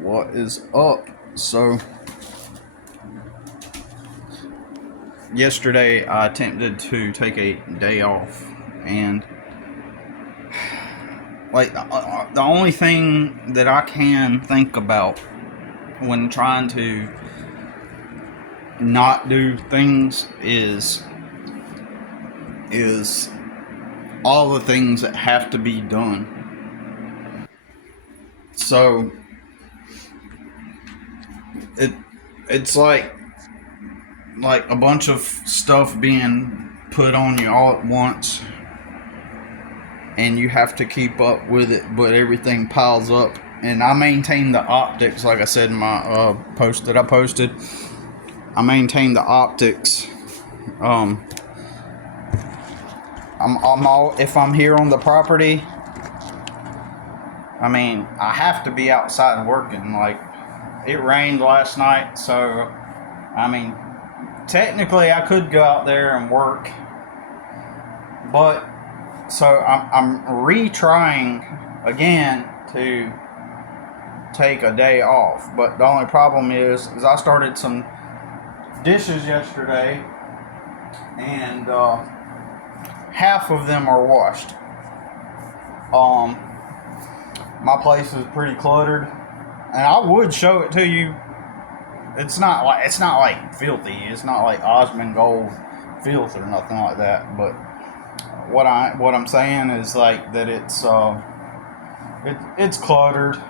What is up? So, yesterday I attempted to take a day off, and the only thing that I can think about when trying to not do things is all the things that have to be done. So it it's like a bunch of stuff being put on you all at once, and you have to keep up with it, but everything piles up. And I maintain the optics, like I said in my post that I posted. I maintain the optics. Um, I'm all if I'm here on the property. I mean, I have to be outside working. Like, it rained last night, so I mean, technically I could go out there and work, but so I'm retrying again to take a day off. But the only problem is I started some dishes yesterday, and half of them are washed. My place is pretty cluttered, and I would show it to you. It's not like filthy. It's not like Osmond Gold filth or nothing like that. But what I'm saying is like that it's cluttered,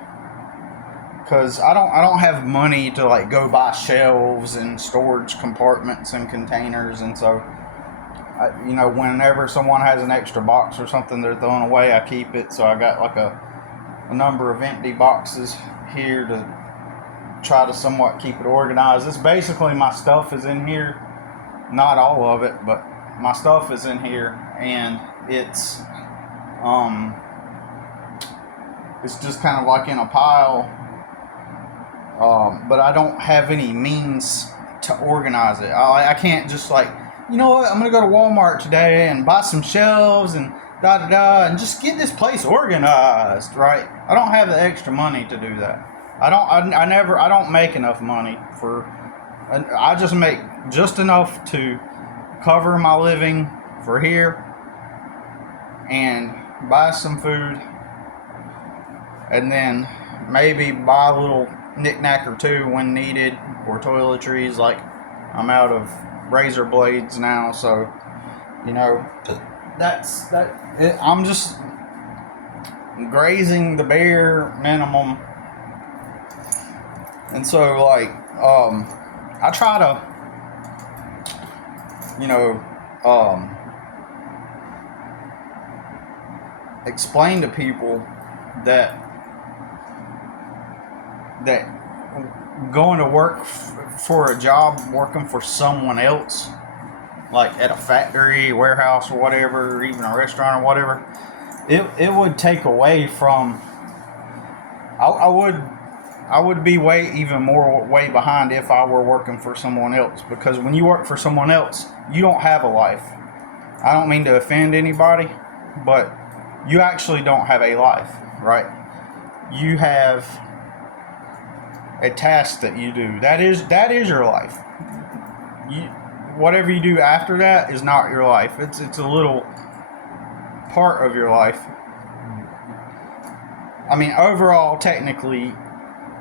because I don't have money to like go buy shelves and storage compartments and containers. And so whenever someone has an extra box or something they're throwing away, I keep it. So I got like a number of empty boxes here to try to somewhat keep it organized. It's basically my stuff is in here, not all of it, but my stuff is in here, and it's just kind of like in a pile. But I don't have any means to organize it. I can't just like, you know what, I'm gonna go to Walmart today and buy some shelves and da da da and just get this place organized, right? I don't have the extra money to do that. I don't make enough money for. I just make just enough to cover my living for here and buy some food, and then maybe buy a little knick-knack or two when needed, or toiletries. Like, I'm out of razor blades now, so that's that. I'm just grazing the bare minimum. And so, like, I try to, explain to people that going to work for a job, working for someone else, like at a factory, warehouse, or whatever, or even a restaurant or whatever, it would take away from. I would be way behind if I were working for someone else, because when you work for someone else, you don't have a life. I don't mean to offend anybody, but you actually don't have a life, right? You have a task that you do. That is your life. Whatever you do after that is not your life. It's a little part of your life. I mean, overall, technically,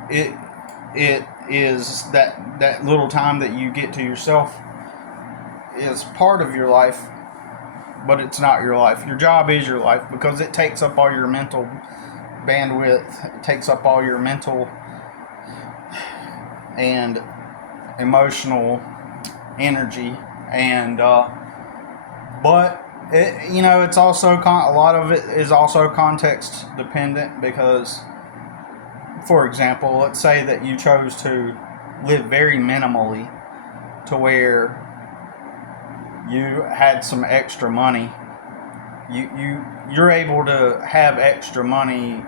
it is that little time that you get to yourself is part of your life, but it's not your life. Your job is your life, because it takes up all your mental bandwidth. It takes up all your mental and emotional energy, and but it's also a lot of it is also context dependent, because, for example, let's say that you chose to live very minimally, to where you had some extra money. You're able to have extra money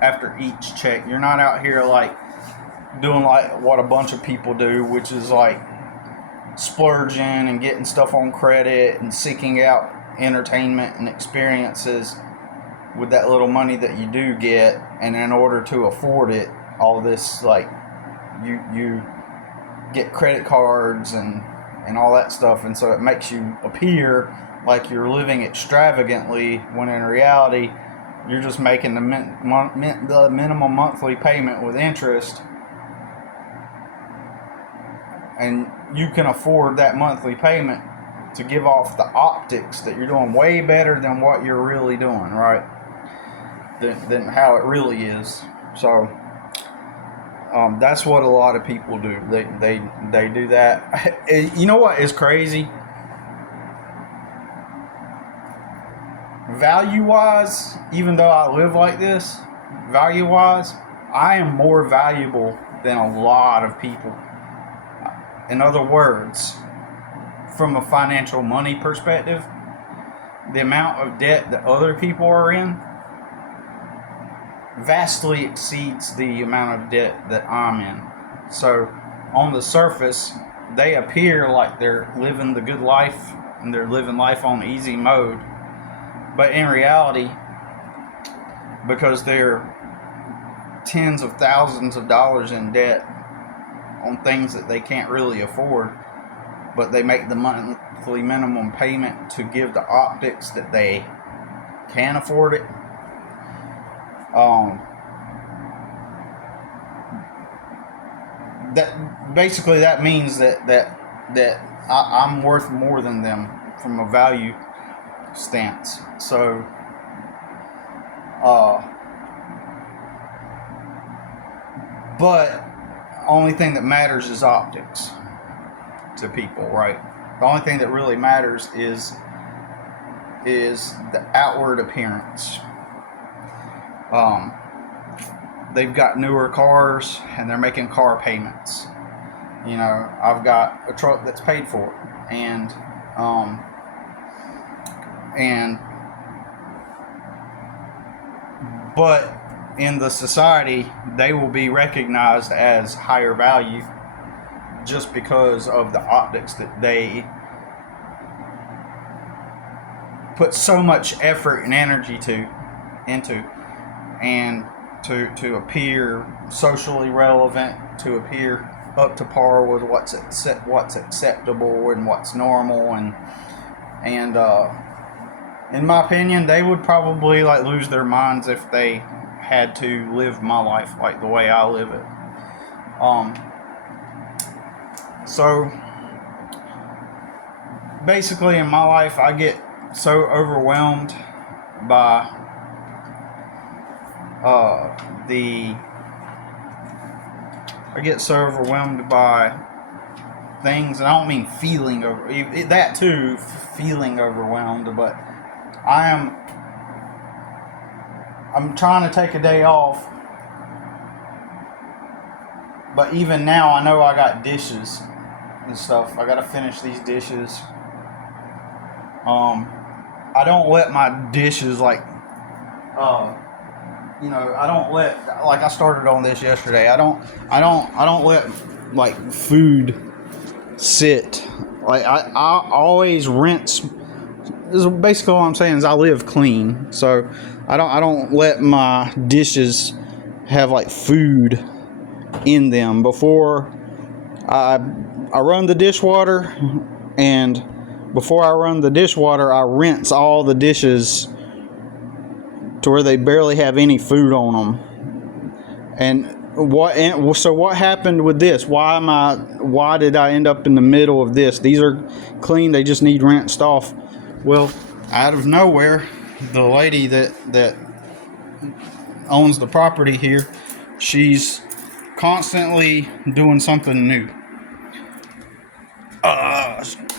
after each check. You're not out here like doing like what a bunch of people do, which is like splurging and getting stuff on credit and seeking out entertainment and experiences with that little money that you do get. And in order to afford it, all this, like, you get credit cards and all that stuff, and so it makes you appear like you're living extravagantly when in reality you're just making the minimum monthly payment with interest, and you can afford that monthly payment to give off the optics that you're doing way better than what you're really doing, right? Than how it really is. So that's what a lot of people do. They do that. You know what is crazy? Value-wise, even though I live like this, value-wise, I am more valuable than a lot of people. In other words, from a financial money perspective, the amount of debt that other people are in vastly exceeds the amount of debt that I'm in. So on the surface, they appear like they're living the good life and they're living life on easy mode. But in reality, because they're tens of thousands of dollars in debt on things that they can't really afford, but they make the monthly minimum payment to give the optics that they can afford it. That means that I'm worth more than them from a value stance. So but only thing that matters is optics to people, right? The only thing that really matters is the outward appearance. They've got newer cars and they're making car payments. You know, I've got a truck that's paid for, and but in the society they will be recognized as higher value just because of the optics that they put so much effort and energy into, and to appear socially relevant, to appear up to par with what's acceptable and what's normal, and in my opinion, they would probably like lose their minds if they had to live my life like the way I live it. So basically in my life I get so overwhelmed by I get so overwhelmed by things, and I don't mean feeling over that too, feeling overwhelmed, but I'm trying to take a day off, but even now I know I got dishes and stuff. I gotta finish these dishes. I don't let my dishes I don't let, like I started on this yesterday. I don't let like food sit. Like I always rinse. This is basically what I'm saying is I live clean, so I don't let my dishes have like food in them before I run the dishwater, and before I run the dishwater I rinse all the dishes to where they barely have any food on them. And so what happened with this? Why did I end up in the middle of this? These are clean, they just need rinsed off. Well, out of nowhere, the lady that owns the property here, she's constantly doing something new.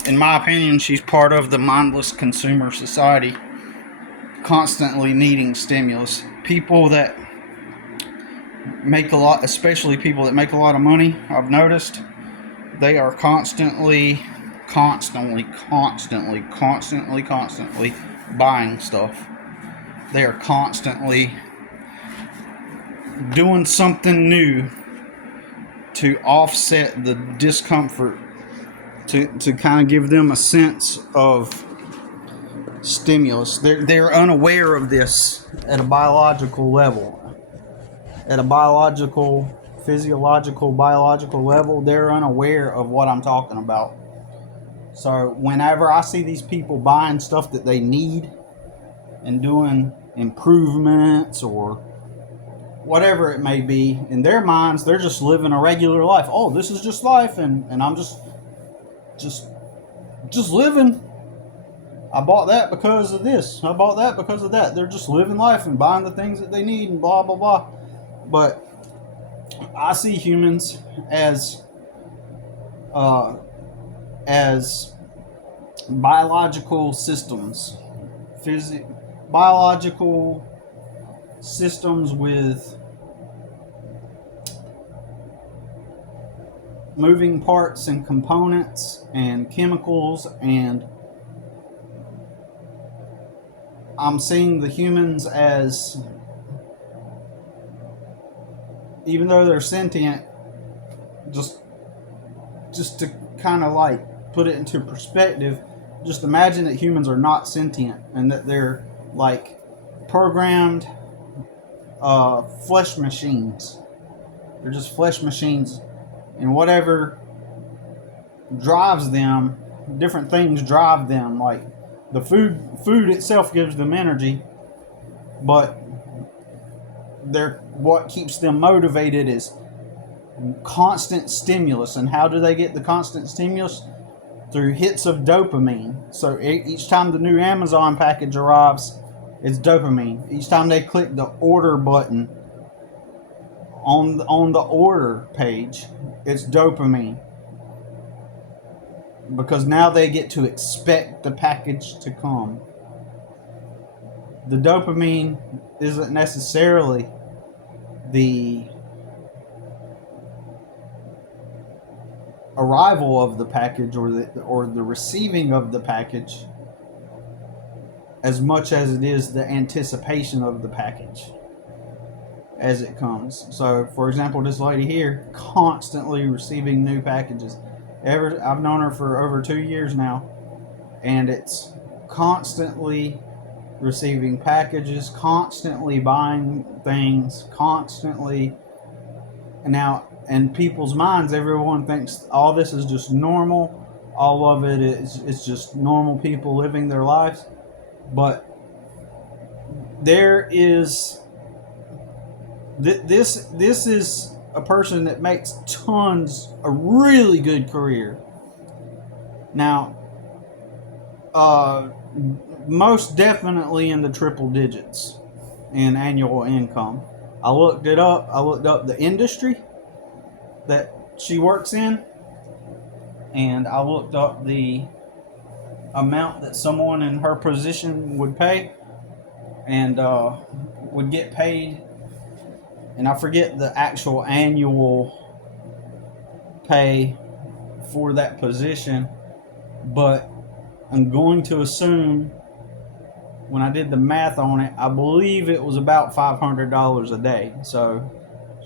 In my opinion, she's part of the mindless consumer society, constantly needing stimulus. People that make a lot, especially people that make a lot of money, I've noticed, they are constantly buying stuff. They are constantly doing something new to offset the discomfort, to kind of give them a sense of stimulus. They're unaware of this at a biological level. at a physiological, biological level, they're unaware of what I'm talking about. So whenever I see these people buying stuff that they need and doing improvements or whatever it may be, in their minds, they're just living a regular life. Oh, this is just life, and I'm just living. I bought that because of this. I bought that because of that. They're just living life and buying the things that they need and blah, blah, blah. But I see humans as biological systems. Biological systems with moving parts and components and chemicals, and I'm seeing the humans as, even though they're sentient, just to kind of like put it into perspective, just imagine that humans are not sentient and that they're like programmed flesh machines. They're just flesh machines, and whatever drives them, different things drive them. Like the food itself gives them energy, but what keeps them motivated is constant stimulus. And how do they get the constant stimulus? Through hits of dopamine. So each time the new Amazon package arrives, it's dopamine. Each time they click the order button on the order page, it's dopamine. Because now they get to expect the package to come. The dopamine isn't necessarily the arrival of the package or the receiving of the package, as much as it is the anticipation of the package as it comes. So, for example, this lady here, constantly receiving new packages. I've known her for over 2 years now, and it's constantly receiving packages, constantly buying things, constantly. Now, in people's minds, everyone thinks all this is just normal. All of it is just normal people living their lives. But there is this is a person that makes a really good career. Now, most definitely in the triple digits in annual income. I looked it up. I looked up the industry that she works in, and I looked up the amount that someone in her position would pay and would get paid. And I forget the actual annual pay for that position, but I'm going to assume, when I did the math on it, I believe it was about $500 a day. So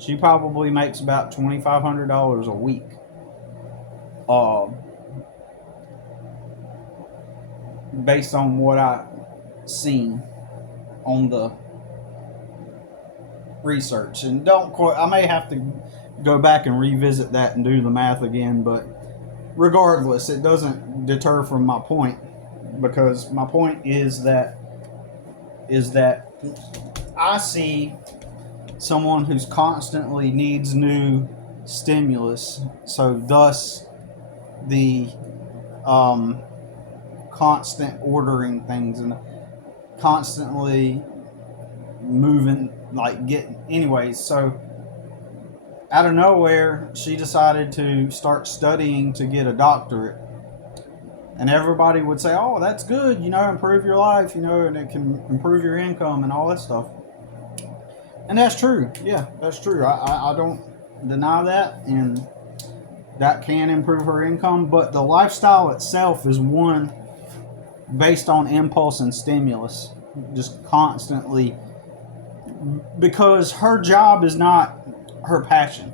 she probably makes about $2,500 a week. Based on what I seen on the research. And don't quote, I may have to go back and revisit that and do the math again, but regardless, it doesn't deter from my point, because my point is that I see someone who's constantly needs new stimulus, so thus the constant ordering things and constantly moving, like getting, anyways. So out of nowhere, she decided to start studying to get a doctorate. And everybody would say, oh, that's good, improve your life, and it can improve your income and all that stuff. And that's true. Yeah, that's true. I don't deny that. And that can improve her income. But the lifestyle itself is one based on impulse and stimulus. Just constantly. Because her job is not her passion.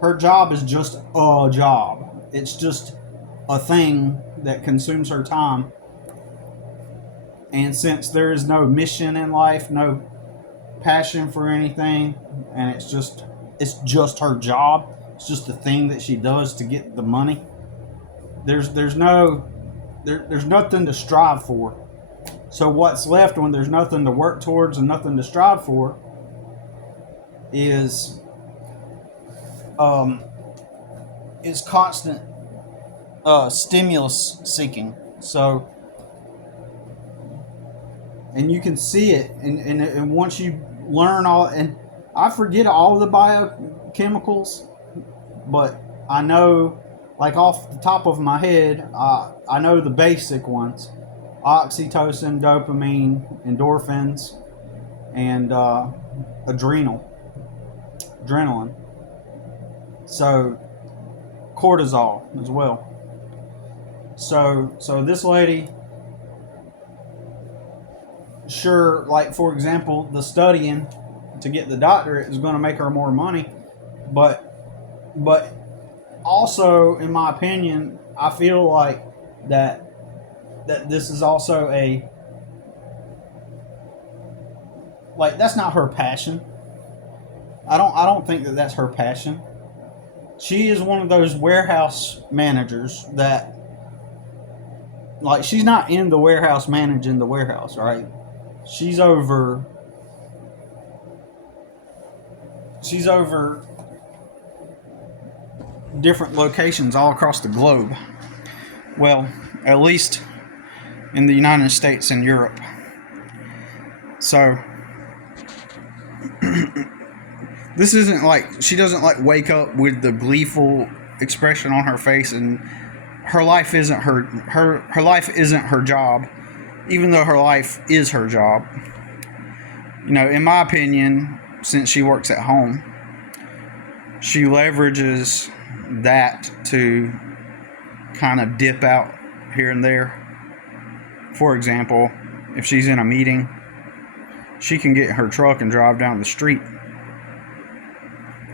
Her job is just a job. It's just a thing that consumes her time. And since there is no mission in life, no passion for anything, and it's just her job. It's just the thing that she does to get the money. There's nothing to strive for. So what's left when there's nothing to work towards and nothing to strive for is um, is constant stimulus seeking. So, and you can see it, and once you learn all, and I forget all the biochemicals, but I know, like off the top of my head, I know the basic ones: oxytocin, dopamine, endorphins, and adrenaline. So cortisol as well. So this lady, sure, like for example, the studying to get the doctorate is going to make her more money, but also, in my opinion, I feel like that this is also a, like, that's not her passion. I don't think that that's her passion. She is one of those warehouse managers that, like, she's not in the warehouse managing the warehouse, right? She's over she's over different locations all across the globe. Well, at least in the United States and Europe. So this isn't like, she doesn't like wake up with the gleeful expression on her face, and her life isn't her life isn't her job, even though her life is her job. You know, in my opinion, since she works at home, she leverages that to kind of dip out here and there. For example, if she's in a meeting, she can get in her truck and drive down the street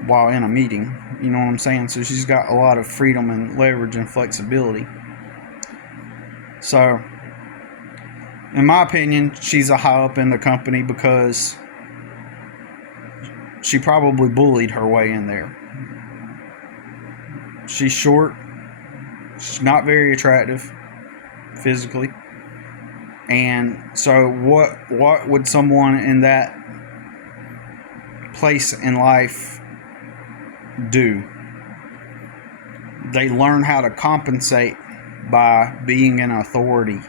while in a meeting. You know what I'm saying? So she's got a lot of freedom and leverage and flexibility. So, in my opinion, she's a high up in the company because she probably bullied her way in there. She's short. She's not very attractive physically. And so what would someone in that place in life do? They learn how to compensate by being an authority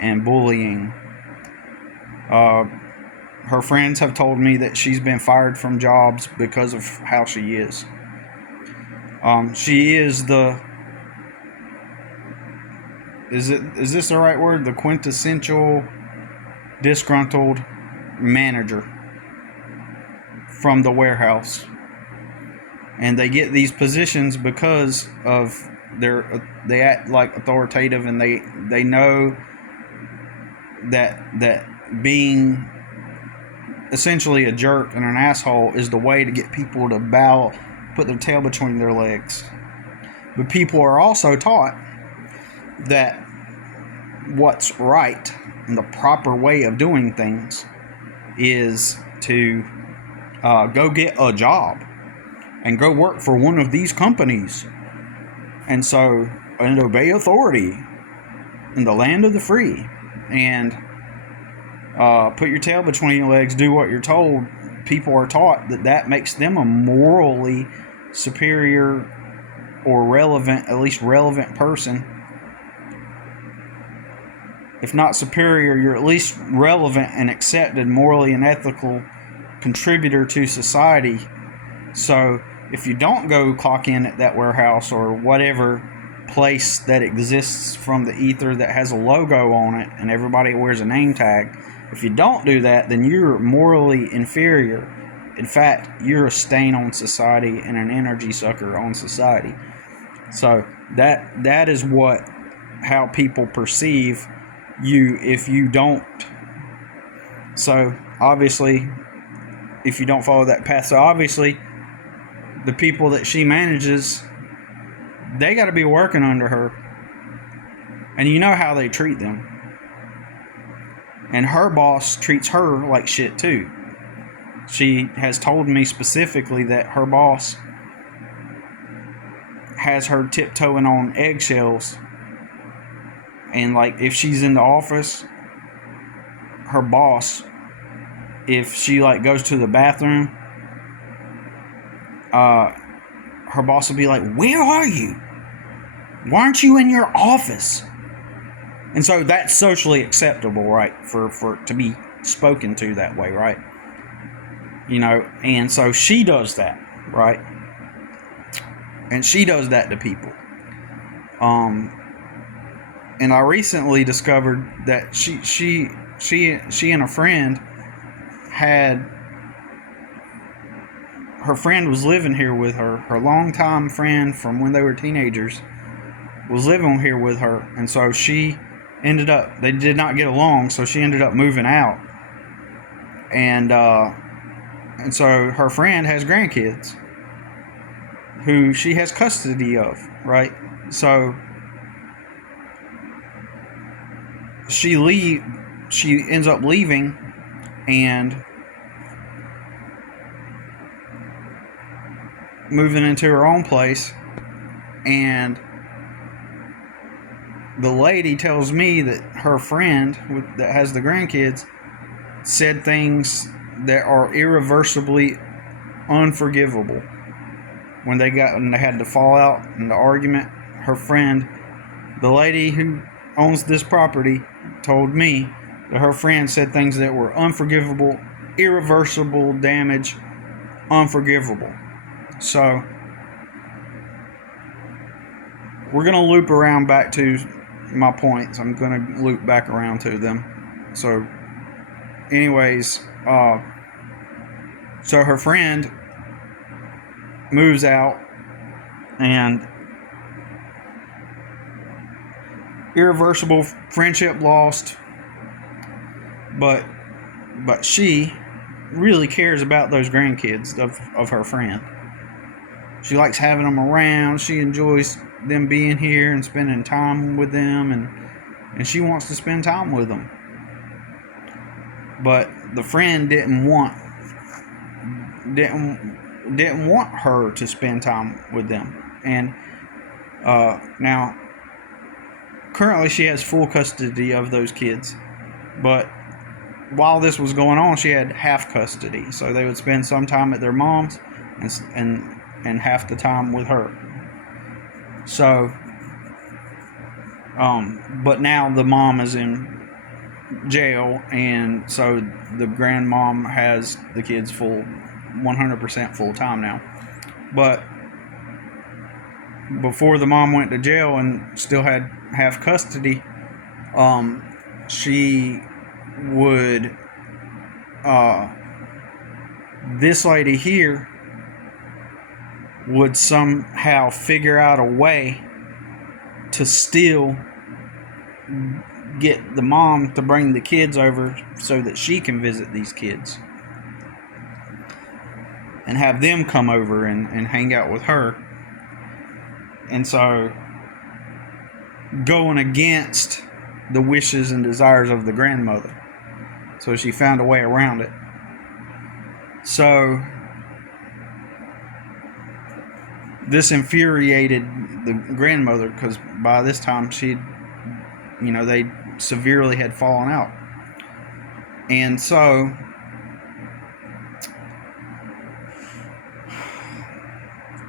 and bullying. Her friends have told me that she's been fired from jobs because of how she is. She is the, is this the right word? The quintessential disgruntled manager from the warehouse. And they get these positions because of they act like authoritative, and they know that being essentially a jerk and an asshole is the way to get people to bow, put their tail between their legs. But people are also taught that what's right and the proper way of doing things is to go get a job and go work for one of these companies, and obey authority in the land of the free, and put your tail between your legs, do what you're told. People are taught that makes them a morally superior or relevant, at least relevant person. If not superior, you're at least relevant and accepted, morally and ethical contributor to society. So if you don't go clock in at that warehouse or whatever place that exists from the ether that has a logo on it and everybody wears a name tag, if you don't do that, then you're morally inferior. In fact, you're a stain on society and an energy sucker on society. So that is how people perceive you if you don't. So obviously, if you don't follow that path, so obviously the people that she manages, they got to be working under her, and you know how they treat them. And her boss treats her like shit too. she has told me specifically that her boss has her tiptoeing on eggshells. And like, if she's in the office, her boss, if she like goes to the bathroom, her boss will be like, "Where are you? Why aren't you in your office?" And so that's socially acceptable, right? For to be spoken to that way, right? You know, and so she does that, right? And she does that to people. And I recently discovered that she and a friend had, her friend was living here with her. Her longtime friend from when they were teenagers was living here with her, and so she ended up, they did not get along, so she ended up moving out. And so her friend has grandkids who she has custody of, right? So she ends up leaving and moving into her own place, and the lady tells me that her friend that has the grandkids said things that are irreversibly unforgivable. When they had the fallout and the argument, her friend, the lady who owns this property, told me that her friend said things that were unforgivable, irreversible damage, unforgivable. So we're going to loop around back to my points. I'm going to loop back around to them. So anyways, so her friend moves out, and irreversible friendship lost, but she really cares about those grandkids of her friend. She likes having them around. She enjoys them being here and spending time with them, and she wants to spend time with them. But the friend didn't want her to spend time with them. And now currently she has full custody of those kids, but while this was going on, she had half custody, so they would spend some time at their mom's and half the time with her. So but now the mom is in jail, and so the grandmom has the kids 100% full time now. But before the mom went to jail and still had half custody, she would, this lady here would somehow figure out a way to still get the mom to bring the kids over so that she can visit these kids and have them come over and hang out with her. And so, going against the wishes and desires of the grandmother. So she found a way around it. So this infuriated the grandmother, because by this time they severely had fallen out. And so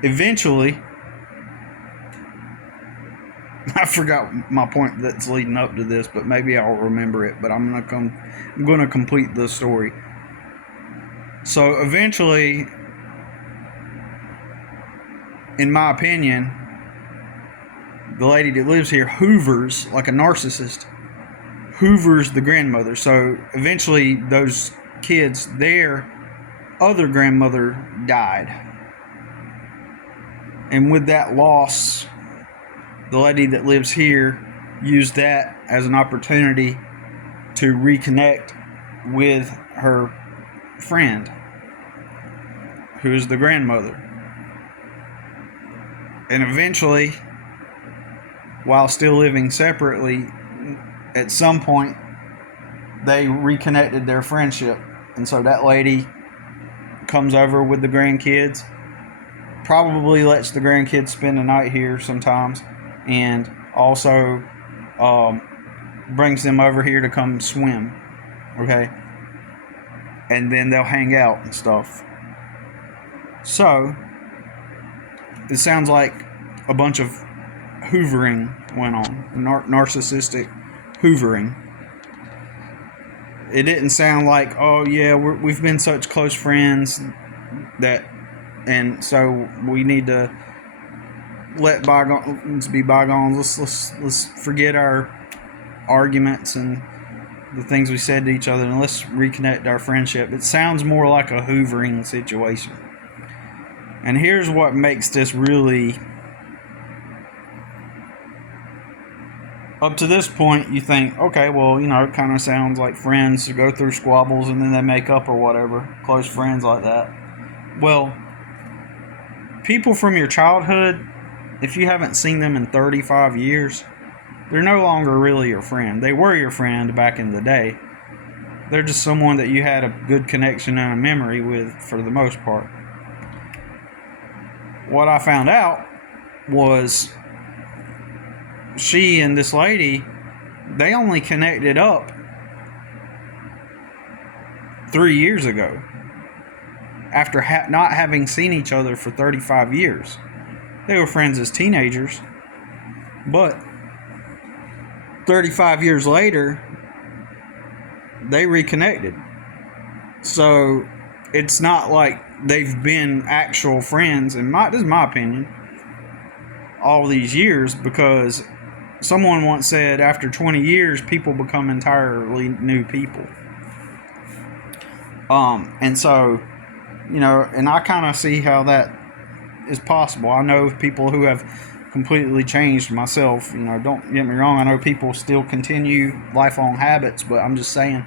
eventually, I forgot my point that's leading up to this, but maybe I'll remember it. But I'm going to complete the story. So eventually, in my opinion, the lady that lives here hoovers, like a narcissist, hoovers the grandmother. So eventually, those kids, their other grandmother died. And with that loss, the lady that lives here used that as an opportunity to reconnect with her friend, who is the grandmother. And eventually, while still living separately, at some point, they reconnected their friendship. And so that lady comes over with the grandkids, probably lets the grandkids spend the night here sometimes, and also brings them over here to come swim. Okay, and then they'll hang out and stuff. So it sounds like a bunch of hoovering went on, narcissistic hoovering. It didn't sound like, oh yeah, we've been such close friends that, and so we need to let bygones be bygones. Let's forget our arguments and the things we said to each other, and let's reconnect our friendship. It sounds more like a hoovering situation. And here's what makes this really... Up to this point, you think, okay, well, it kind of sounds like friends who go through squabbles and then they make up or whatever. Close friends like that. Well, people from your childhood, if you haven't seen them in 35 years, they're no longer really your friend. They were your friend back in the day. They're just someone that you had a good connection and a memory with for the most part. What I found out was she and this lady, they only connected up 3 years ago after not having seen each other for 35 years. They were friends as teenagers, but 35 years later, they reconnected. So it's not like they've been actual friends, and this is my opinion, all these years, because someone once said after 20 years, people become entirely new people. And so, and I kind of see how that is possible. I know people who have completely changed myself. Don't get me wrong. I know people still continue lifelong habits, but I'm just saying,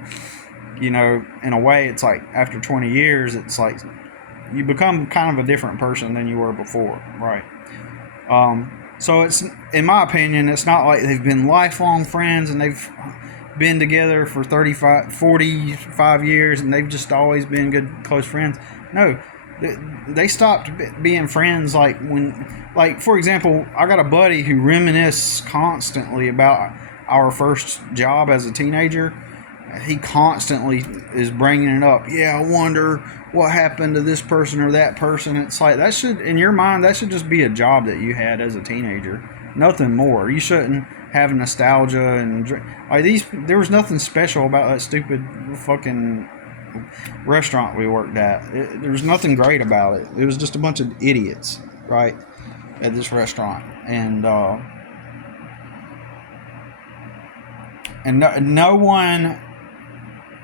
in a way, it's like after 20 years, it's like you become kind of a different person than you were before, right? So it's, in my opinion, it's not like they've been lifelong friends and they've been together for 45 years and they've just always been good, close friends. No, they stopped being friends for example, I got a buddy who reminisces constantly about our first job as a teenager. He constantly is bringing it up. Yeah, I wonder what happened to this person or that person. It's like, that should, in your mind, that should just be a job that you had as a teenager. Nothing more. You shouldn't have nostalgia and there was nothing special about that stupid fucking restaurant we worked at. There was nothing great about it. It was just a bunch of idiots, right, at this restaurant. And no one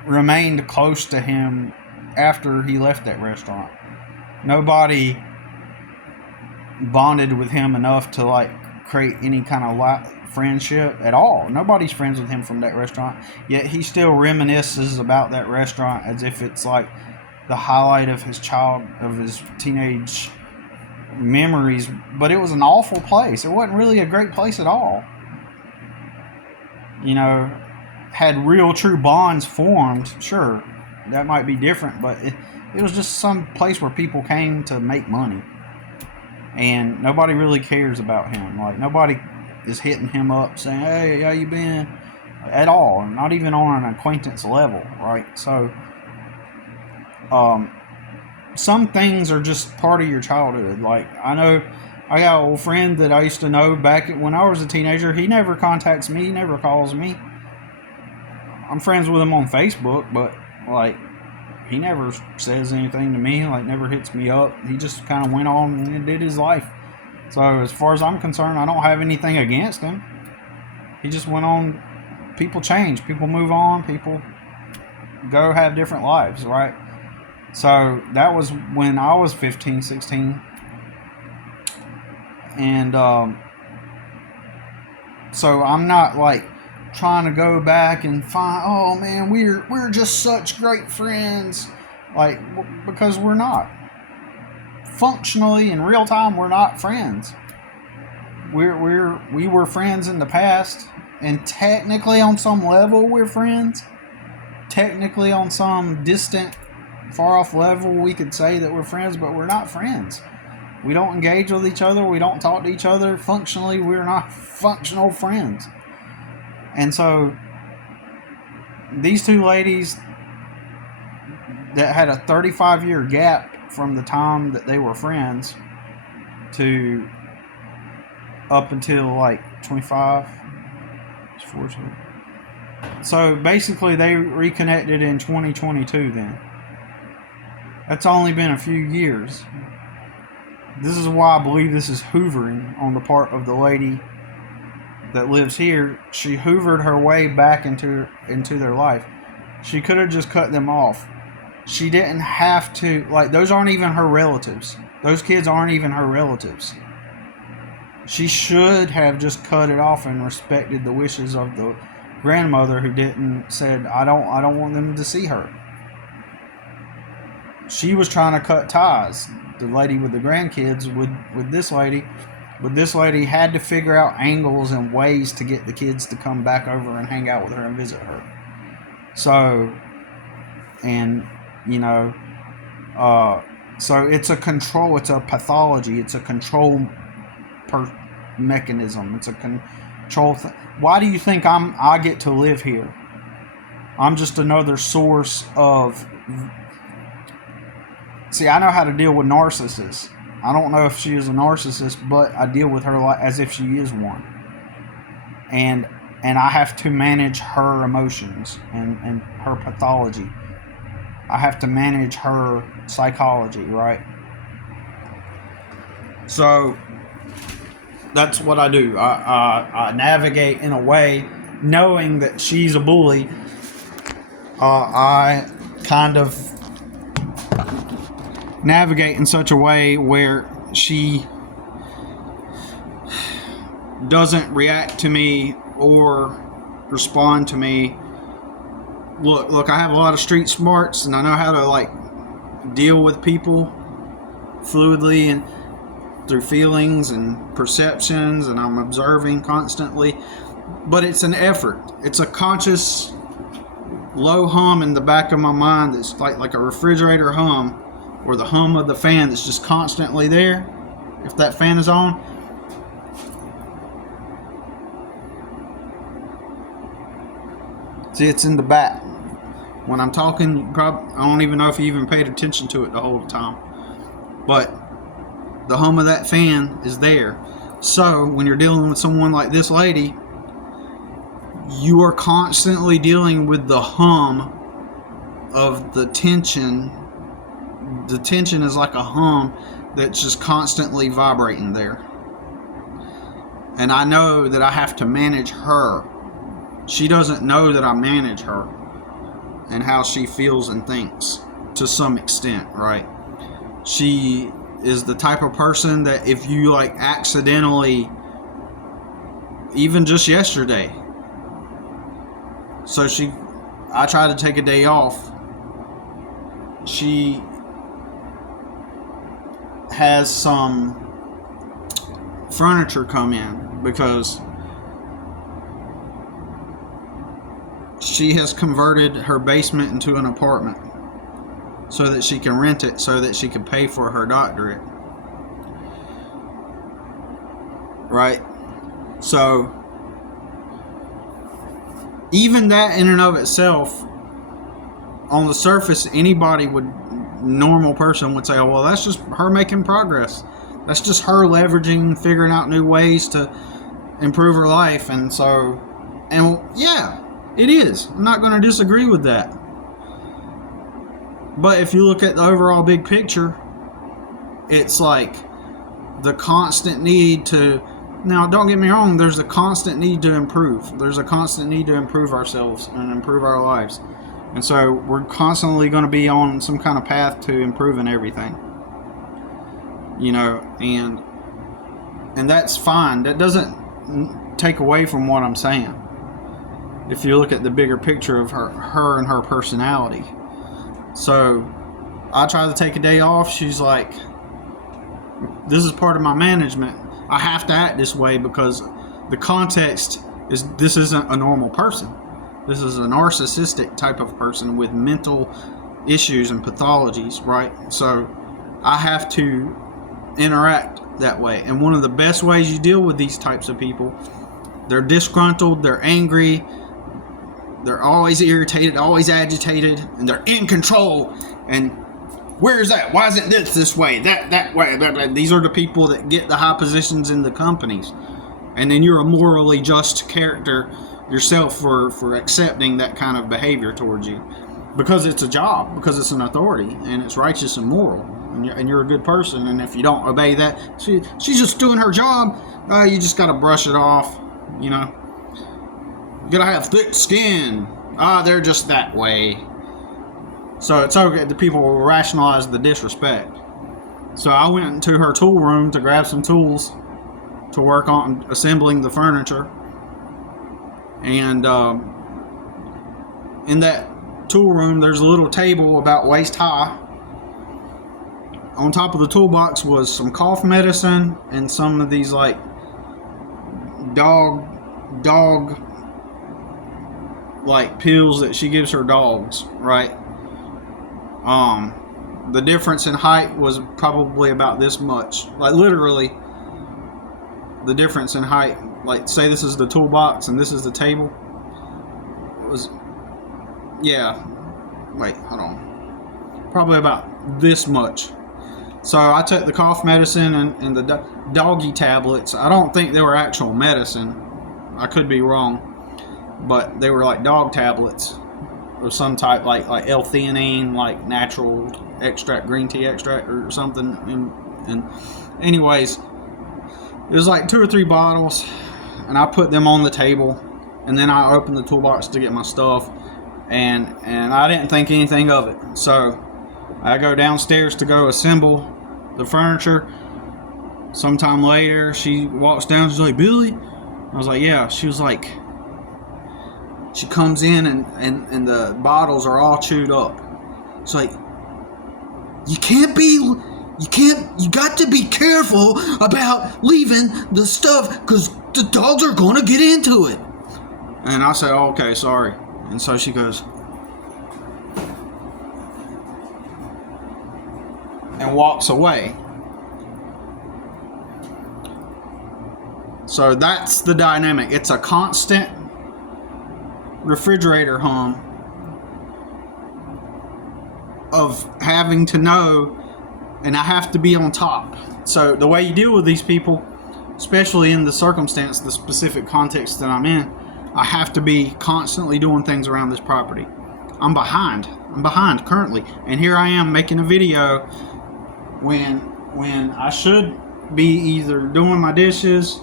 remained close to him after he left that restaurant. Nobody bonded with him enough to create any kind of friendship at all. Nobody's friends with him from that restaurant, yet he still reminisces about that restaurant as if it's like the highlight of his teenage memories. But it was an awful place. It wasn't really a great place at all. Had real true bonds formed, sure, that might be different, but it was just some place where people came to make money, and nobody really cares about him. Nobody is hitting him up saying, hey, how you been, at all, not even on an acquaintance level, right? So some things are just part of your childhood. I know I got an old friend that I used to know back when I was a teenager. He never contacts me, he never calls me. I'm friends with him on Facebook, but he never says anything to me, never hits me up. He just kind of went on and did his life. So as far as I'm concerned, I don't have anything against him. He just went on. People change, people move on, people go have different lives, right? So that was when I was 15, 16. And so I'm not trying to go back and find, oh man, we're just such great friends, because we're not. Functionally, in real time, we're not friends. We were friends in the past, and technically on some level we're friends. Technically on some distant far off level, we could say that we're friends, but we're not friends. We don't engage with each other. We don't talk to each other. Functionally, we're not functional friends. And so these two ladies that had a 35-year gap from the time that they were friends to up until like 25. So basically they reconnected in 2022 then. That's only been a few years. This is why I believe this is hoovering on the part of the lady that lives here. She hoovered her way back into their life. She could have just cut them off. She didn't have to, like, those aren't even her relatives. Those kids aren't even her relatives. She should have just cut it off and respected the wishes of the grandmother who said, I don't want them to see her. She was trying to cut ties, the lady with the grandkids, with this lady. But this lady had to figure out angles and ways to get the kids to come back over and hang out with her and visit her. So, and, you know, so it's a control, it's a pathology, it's a control mechanism, it's a control thing. Why do you think I get to live here? I'm just another source of... See, I know how to deal with narcissists. I don't know if she is a narcissist, but I deal with her as if she is one. And I have to manage her emotions and her pathology. I have to manage her psychology, right? So that's what I do. I navigate in a way, knowing that she's a bully. I kind of navigate in such a way where she doesn't react to me or respond to me. Look, I have a lot of street smarts, and I know how to, like, deal with people fluidly and through feelings and perceptions, and I'm observing constantly. But it's an effort. It's a conscious low hum in the back of my mind that's like a refrigerator hum, or the hum of the fan that's just constantly there. If that fan is on, see, it's in the back. When I'm talking, I don't even know if you even paid attention to it the whole time. But the hum of that fan is there. So when you're dealing with someone like this lady, you are constantly dealing with the hum of the tension. The tension is like a hum that's just constantly vibrating there. And I know that I have to manage her. She doesn't know that I manage her and how she feels and thinks to some extent, right? She is the type of person that if you, like, accidentally, even just yesterday, I tried to take a day off. She has some furniture come in because she has converted her basement into an apartment so that she can rent it, so that she can pay for her doctorate. Right? So even that in and of itself, on the surface, normal person would say, oh, well, that's just her making progress. That's just her leveraging, figuring out new ways to improve her life. And yeah, it is. I'm not going to disagree with that. But if you look at the overall big picture, it's like the constant need to... Now, don't get me wrong, there's a constant need to improve. There's a constant need to improve ourselves and improve our lives. And so we're constantly going to be on some kind of path to improving everything. You know, and that's fine. That doesn't take away from what I'm saying. If you look at the bigger picture of her and her personality. So I try to take a day off. She's like, this is part of my management. I have to act this way because the context is this isn't a normal person. This is a narcissistic type of person with mental issues and pathologies, right? So I have to interact that way. And one of the best ways you deal with these types of people, they're disgruntled, they're angry, they're always irritated, always agitated, and they're in control. And where's that? Why isn't this way? That way. These are the people that get the high positions in the companies. And then you're a morally just character yourself for accepting that kind of behavior towards you. Because it's a job, because it's an authority, and it's righteous and moral. And you're a good person. And if you don't obey that, she's just doing her job. You just got to brush it off, you know. You gotta have thick skin. They're just that way. So it's okay. The people will rationalize the disrespect. So I went into her tool room to grab some tools to work on assembling the furniture. And in that tool room, there's a little table about waist high. On top of the toolbox was some cough medicine and some of these like dog like pills that she gives her dogs, right? The difference in height was probably about this much. Like literally the difference in height, like say this is the toolbox and this is the table. It was, yeah, wait, hold on. Probably about this much. So I took the cough medicine and the doggy tablets. I don't think they were actual medicine. I could be wrong. But they were like dog tablets of some type, like L-theanine, like natural extract, green tea extract or something. And anyways, it was like 2 or 3 bottles, and I put them on the table, and then I opened the toolbox to get my stuff, and I didn't think anything of it. So I go downstairs to go assemble the furniture. Sometime later, she walks down. She's like, "Billy?" I was like, "Yeah." She was like, she comes in and the bottles are all chewed up. It's like, you got to be careful about leaving the stuff because the dogs are going to get into it. And I said, oh, okay, sorry. And so she goes and walks away. So that's the dynamic. It's a constant refrigerator hum of having to know, and I have to be on top. So the way you deal with these people, especially in the circumstance, the specific context that I'm in, I have to be constantly doing things around this property. I'm behind currently, and here I am making a video when I should be either doing my dishes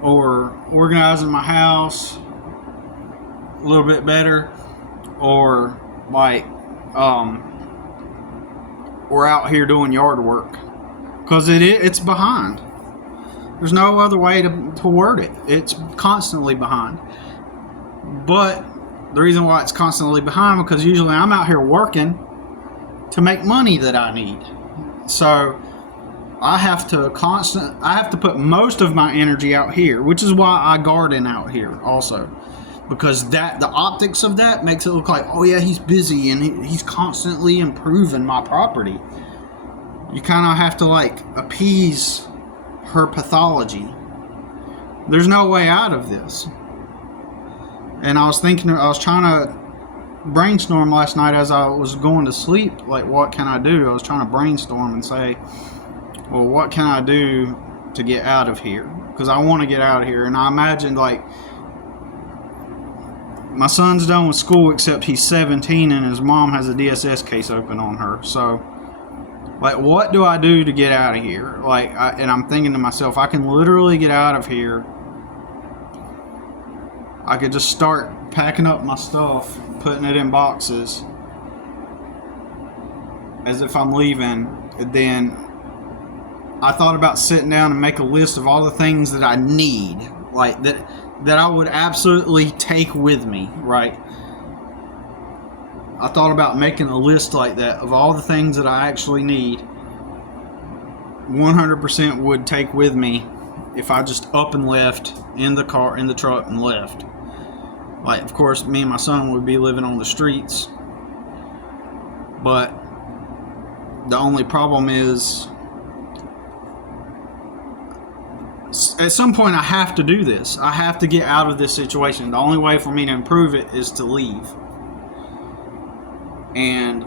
or organizing my house a little bit better, or like we're out here doing yard work, because it's behind. There's no other way to word it. It's constantly behind. But the reason why it's constantly behind, because usually I'm out here working to make money that I need. So I have to put most of my energy out here, which is why I garden out here also. Because the optics of that makes it look like, oh yeah, he's busy and he's constantly improving my property. You kind of have to like appease her pathology. There's no way out of this. And I was trying to brainstorm last night as I was going to sleep, like what can I do? I was trying to brainstorm and say, well, what can I do to get out of here? Because I want to get out of here. And I imagined like, my son's done with school, except he's 17 and his mom has a DSS case open on her. So, like, what do I do to get out of here? Like, and I'm thinking to myself, I can literally get out of here. I could just start packing up my stuff, putting it in boxes, as if I'm leaving. Then I thought about sitting down and make a list of all the things that I need, like that I would absolutely take with me, right? I thought about making a list like that of all the things that I actually need. 100% would take with me if I just up and left in the car, in the truck, and left. Like, of course, me and my son would be living on the streets. But the only problem is, at some point I have to do this. I have to get out of this situation. The only way for me to improve it is to leave. And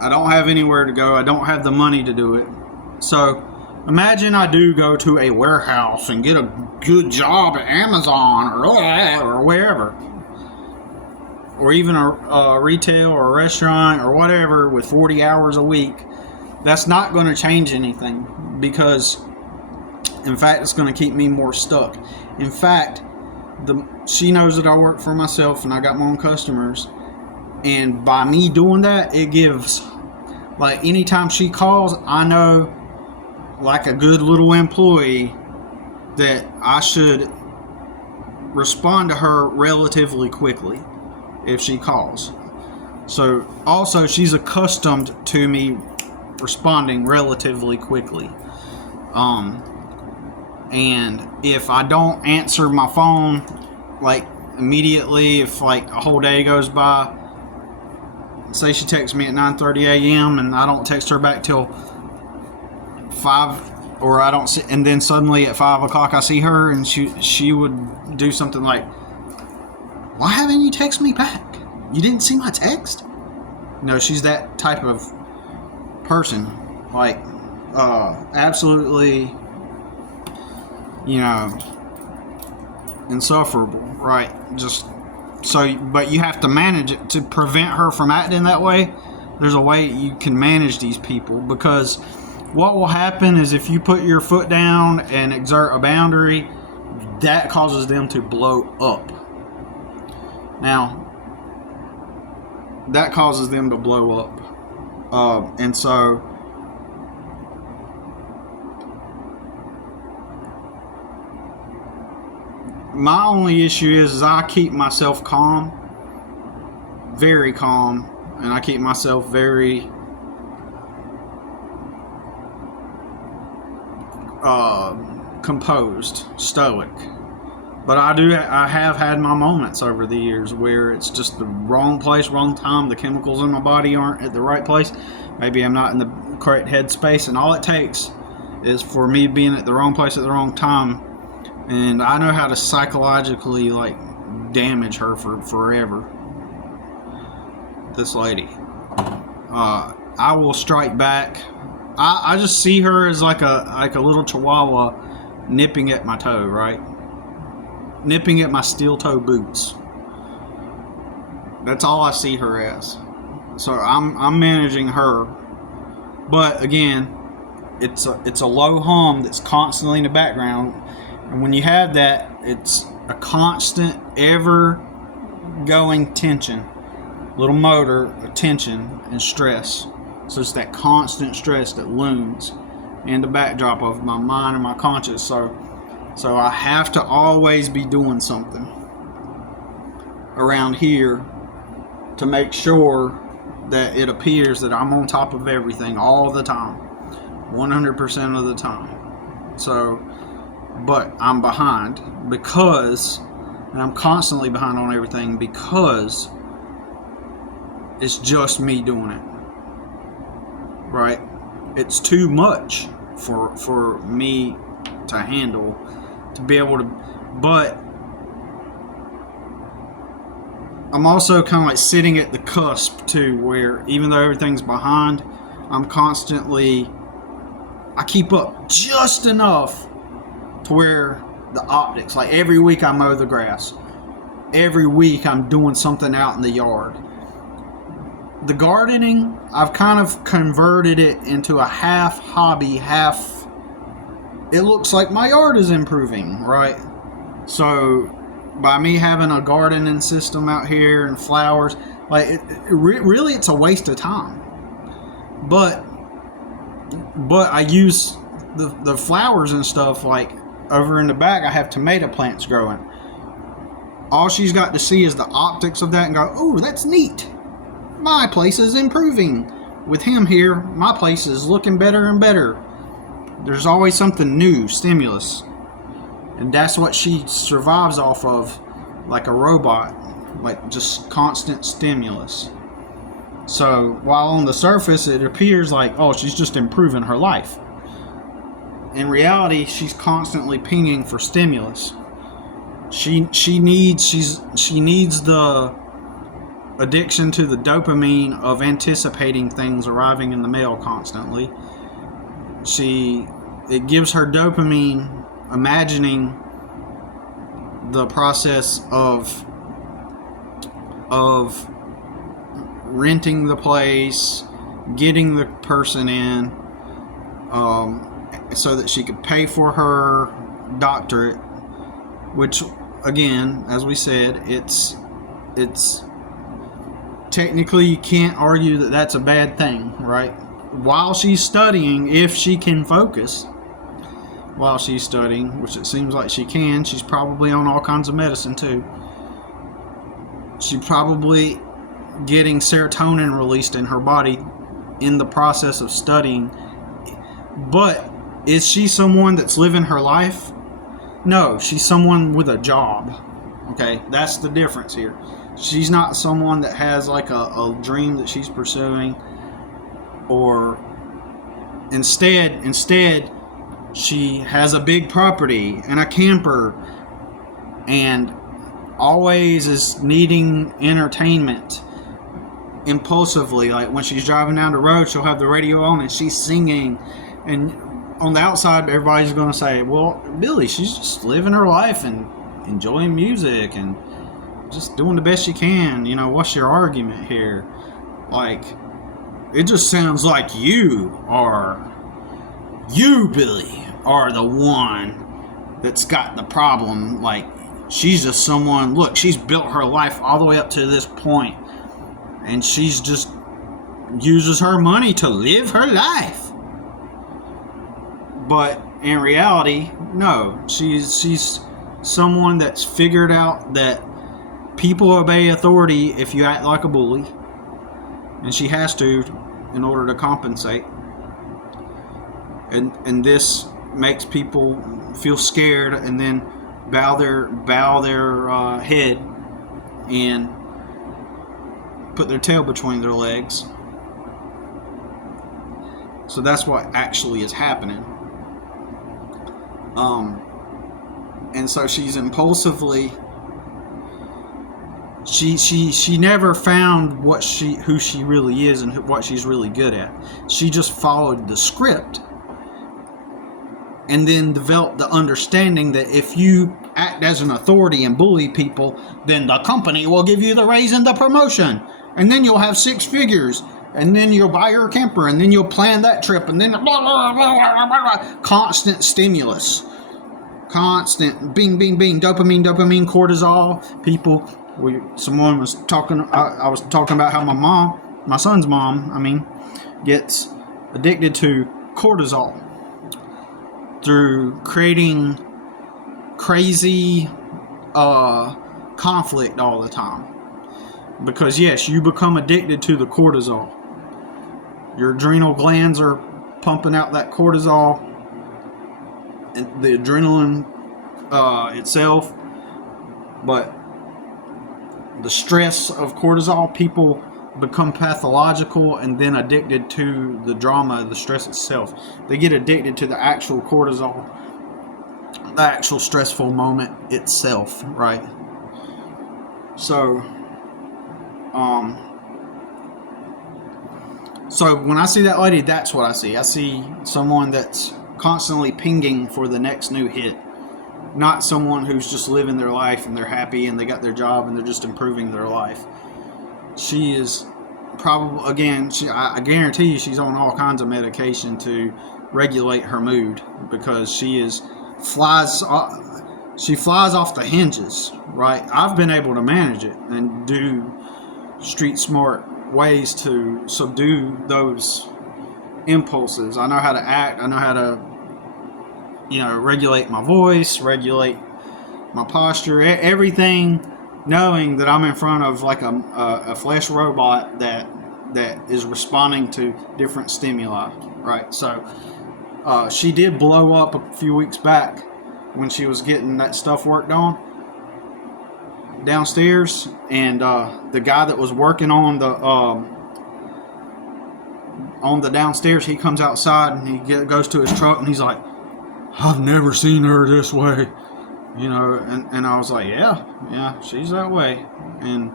I don't have anywhere to go. I don't have the money to do it. So imagine I do go to a warehouse and get a good job at Amazon or wherever. Or even a retail or a restaurant or whatever with 40 hours a week. That's not going to change anything, because in fact it's going to keep me more stuck. In fact, she knows that I work for myself and I got my own customers, and by me doing that, it gives, like, anytime she calls, I know, like a good little employee, that I should respond to her relatively quickly if she calls. So also, she's accustomed to me responding relatively quickly. And if I don't answer my phone like immediately, if like a whole day goes by, say she texts me at 9:30 a.m. and I don't text her back till 5, or I don't see, and then suddenly at 5 o'clock I see her and she would do something like, "Why haven't you texted me back? You didn't see my text?" No, she's that type of person. Like, absolutely, insufferable, right? Just so, but you have to manage it to prevent her from acting that way. There's a way you can manage these people, because what will happen is if you put your foot down and exert a boundary, that causes them to blow up. Now, that causes them to blow up. And so, my only issue is I keep myself calm, very calm, and I keep myself very composed, stoic. But I have had my moments over the years where it's just the wrong place, wrong time. The chemicals in my body aren't at the right place. Maybe I'm not in the correct headspace, and all it takes is for me being at the wrong place at the wrong time. And I know how to psychologically, like, damage her for forever. This lady. I will strike back. I just see her as like a little chihuahua nipping at my toe, right? Nipping at my steel toe boots. That's all I see her as. So I'm managing her. But again, it's a low hum that's constantly in the background. And when you have that, it's a constant, ever-going tension. Little motor of tension and stress. So it's that constant stress that looms in the backdrop of my mind and my conscience. So I have to always be doing something around here to make sure that it appears that I'm on top of everything all the time. 100% of the time. So, but I'm behind because, and I'm constantly behind on everything because it's just me doing it. Right? It's too much for me to handle, to be able to, but I'm also kind of like sitting at the cusp too, where even though everything's behind, I'm constantly, I keep up just enough to where the optics, like every week I mow the grass. Every week I'm doing something out in the yard. The gardening, I've kind of converted it into a half hobby, half, it looks like my yard is improving, right? So by me having a gardening system out here and flowers, like really it's a waste of time. But I use the flowers and stuff, like over in the back I have tomato plants growing. All she's got to see is the optics of that and go, oh, that's neat. My place is improving. With him here, my place is looking better and better. There's always something new, stimulus. And that's what she survives off of, like a robot. Like just constant stimulus. So while on the surface it appears like, oh, she's just improving her life, in reality she's constantly pinging for stimulus. She needs the addiction to the dopamine of anticipating things arriving in the mail constantly. It gives her dopamine imagining the process of renting the place, getting the person in, so that she could pay for her doctorate, which, again, as we said, it's technically, you can't argue that that's a bad thing, right? While she's studying, if she can focus while she's studying, which it seems like she can, she's probably on all kinds of medicine too. She's probably getting serotonin released in her body in the process of studying. But is she someone that's living her life? No, she's someone with a job. Okay, that's the difference here. She's not someone that has like a dream that she's pursuing, or instead she has a big property and a camper and always is needing entertainment impulsively. Like when she's driving down the road, she'll have the radio on and she's singing, and on the outside everybody's going to say, well, Billy, she's just living her life and enjoying music and just doing the best she can. You know, what's your argument here? Like, it just sounds like you, Billy, are the one that's got the problem. Like, she's just someone, look, she's built her life all the way up to this point, and she's just uses her money to live her life. But in reality, no, she's someone that's figured out that people obey authority if you act like a bully, and she has to in order to compensate. And this makes people feel scared and then bow their head and put their tail between their legs. So that's what actually is happening. And so she's impulsively. She never found who she really is and what she's really good at. She just followed the script, and then developed the understanding that if you act as an authority and bully people, then the company will give you the raise and the promotion, and then you'll have 6 figures, and then you'll buy your camper, and then you'll plan that trip, and then blah, blah, blah, blah, blah. Constant stimulus, constant bing, bing, bing, dopamine, cortisol. Someone was talking. I was talking about how my son's mom, gets addicted to cortisol through creating crazy conflict all the time. Because yes, you become addicted to the cortisol. Your adrenal glands are pumping out that cortisol, and the adrenaline itself, but the stress of cortisol, people become pathological and then addicted to the drama, the stress itself. They get addicted to the actual cortisol, the actual stressful moment itself, right? So, so when I see that lady, that's what I see. I see someone that's constantly pinging for the next new hit. Not someone who's just living their life and they're happy and they got their job and they're just improving their life. She is probably, again, I guarantee you she's on all kinds of medication to regulate her mood, because she flies off the hinges, right? I've been able to manage it and do street smart ways to subdue those impulses. I know how to act. I know how to regulate my voice, regulate my posture, everything, knowing that I'm in front of like a flesh robot that is responding to different stimuli, right? So she did blow up a few weeks back when she was getting that stuff worked on downstairs, and the guy that was working on on the downstairs, he comes outside and goes to his truck and he's like, I've never seen her this way. And I was like, yeah, she's that way. And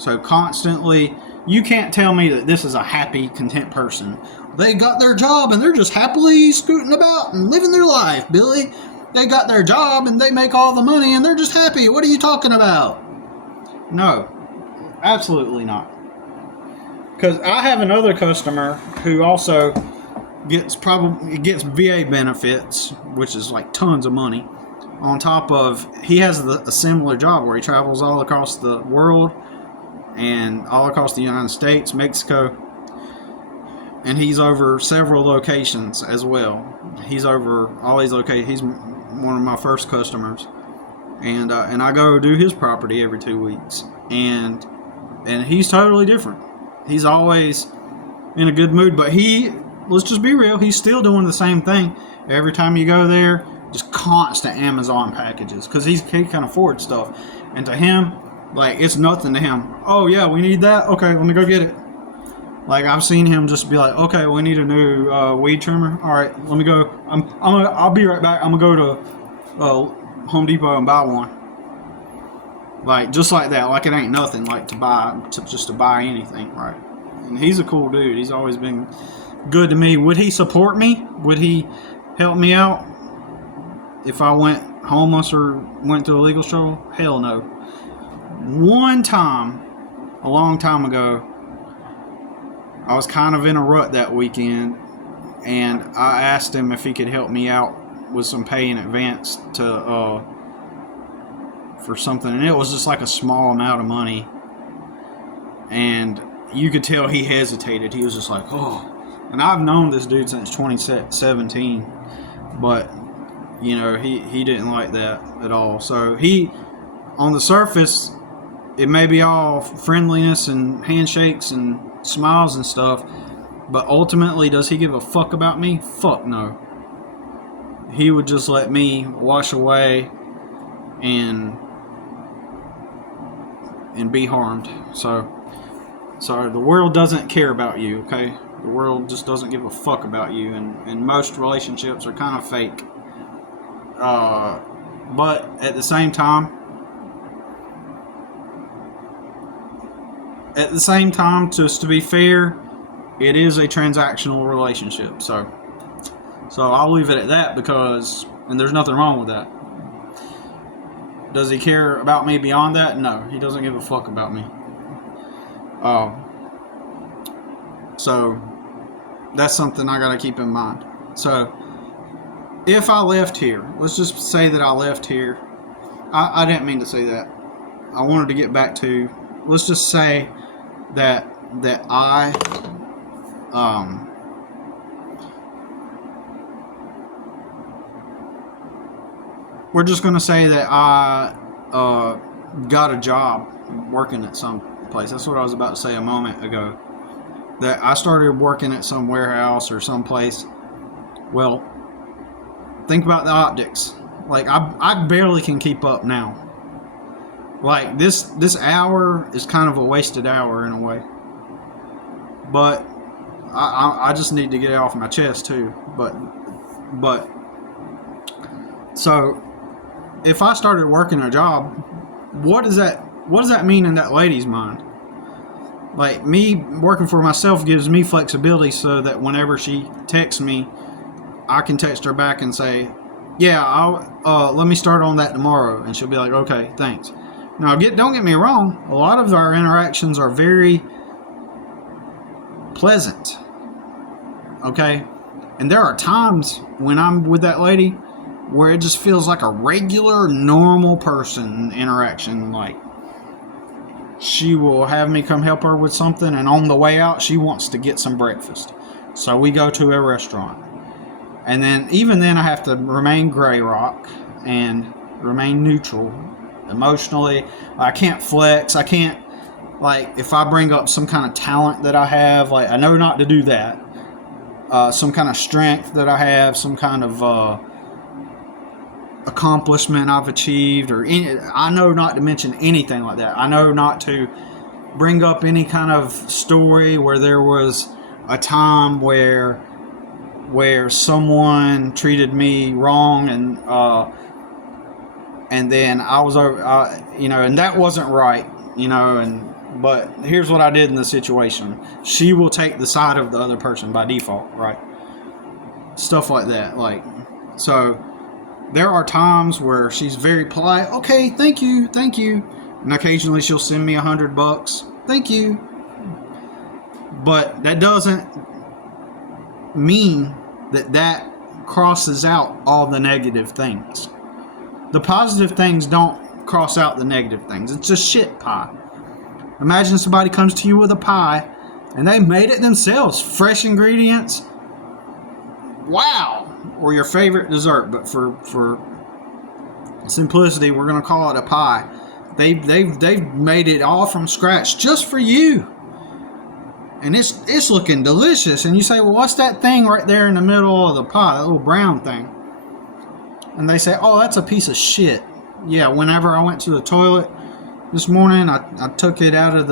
so constantly, you can't tell me that this is a happy, content person. They got their job and they're just happily scooting about and living their life, Billy. They got their job and they make all the money and they're just happy. What are you talking about? No, absolutely not. Because I have another customer who also gets VA benefits, which is like tons of money. On top of, he has a similar job where he travels all across the world and all across the United States, Mexico, and he's over several locations as well. He's over all these locations. He's one of my first customers, and I go do his property every 2 weeks, and he's totally different. He's always in a good mood, but let's just be real, he's still doing the same thing. Every time you go there, just constant Amazon packages, because he can afford stuff, and to him, like, it's nothing to him. Oh yeah, we need that. Okay, let me go get it. Like, I've seen him just be like, okay, we need a new weed trimmer. All right, let me go. I'll be right back. I'm gonna go to Home Depot and buy one. Like, just like that. Like, it ain't nothing. Like, to buy anything, right? And he's a cool dude. He's always been good to me. Would he support me? Would he help me out if I went homeless or went through a legal struggle? Hell no. One time, a long time ago, I was kind of in a rut that weekend, and I asked him if he could help me out with some pay in advance for something, and it was just like a small amount of money, and you could tell he hesitated. He was just like, oh. And I've known this dude since 2017, but he didn't like that at all. So on the surface, it may be all friendliness and handshakes and smiles and stuff, but ultimately, does he give a fuck about me? Fuck no. He would just let me wash away and be harmed. So the world doesn't care about you, okay? The world just doesn't give a fuck about you, and most relationships are kind of fake. But at the same time, just to be fair, it is a transactional relationship. So I'll leave it at that, and there's nothing wrong with that. Does he care about me beyond that? No, he doesn't give a fuck about me. So that's something I gotta keep in mind. So if I left here, let's just say that I left here. I didn't mean to say that. I wanted to get back to, let's just say that I we're just going to say that I got a job working at some place. That's what I was about to say a moment ago. That I started working at some warehouse or some place. Well, think about the optics. Like, I barely can keep up now. Like, this hour is kind of a wasted hour in a way. But I just need to get it off my chest too. But so if I started working a job, what does that mean in that lady's mind? Like, me working for myself gives me flexibility so that whenever she texts me, I can text her back and say, yeah, I'll let me start on that tomorrow, and she'll be like, okay, thanks. Now, don't get me wrong, a lot of our interactions are very pleasant, okay? And there are times when I'm with that lady where it just feels like a regular, normal person interaction. Like, she will have me come help her with something, and on the way out, she wants to get some breakfast. So we go to a restaurant. And then, even then, I have to remain gray rock and remain neutral emotionally. I can't flex. I can't, like, if I bring up some kind of talent that I have, like, I know not to do that. Some kind of strength that I have, some kind of accomplishment I've achieved, or I know not to mention anything like that. I know not to bring up any kind of story where there was a time where someone treated me wrong, and then I was and that wasn't right, but here's what I did in the situation. She will take the side of the other person by default, right? Stuff like that. So there are times where she's very polite. Okay, thank you. And occasionally she'll send me $100. Thank you. But that doesn't mean that crosses out all the negative things. The positive things don't cross out the negative things. It's a shit pie. Imagine somebody comes to you with a pie and they made it themselves. Fresh ingredients. Wow. Or your favorite dessert, but for simplicity, we're going to call it a pie. They've made it all from scratch just for you. And it's looking delicious. And you say, well, what's that thing right there in the middle of the pie, that little brown thing? And they say, oh, that's a piece of shit. Yeah, whenever I went to the toilet this morning, I took it out of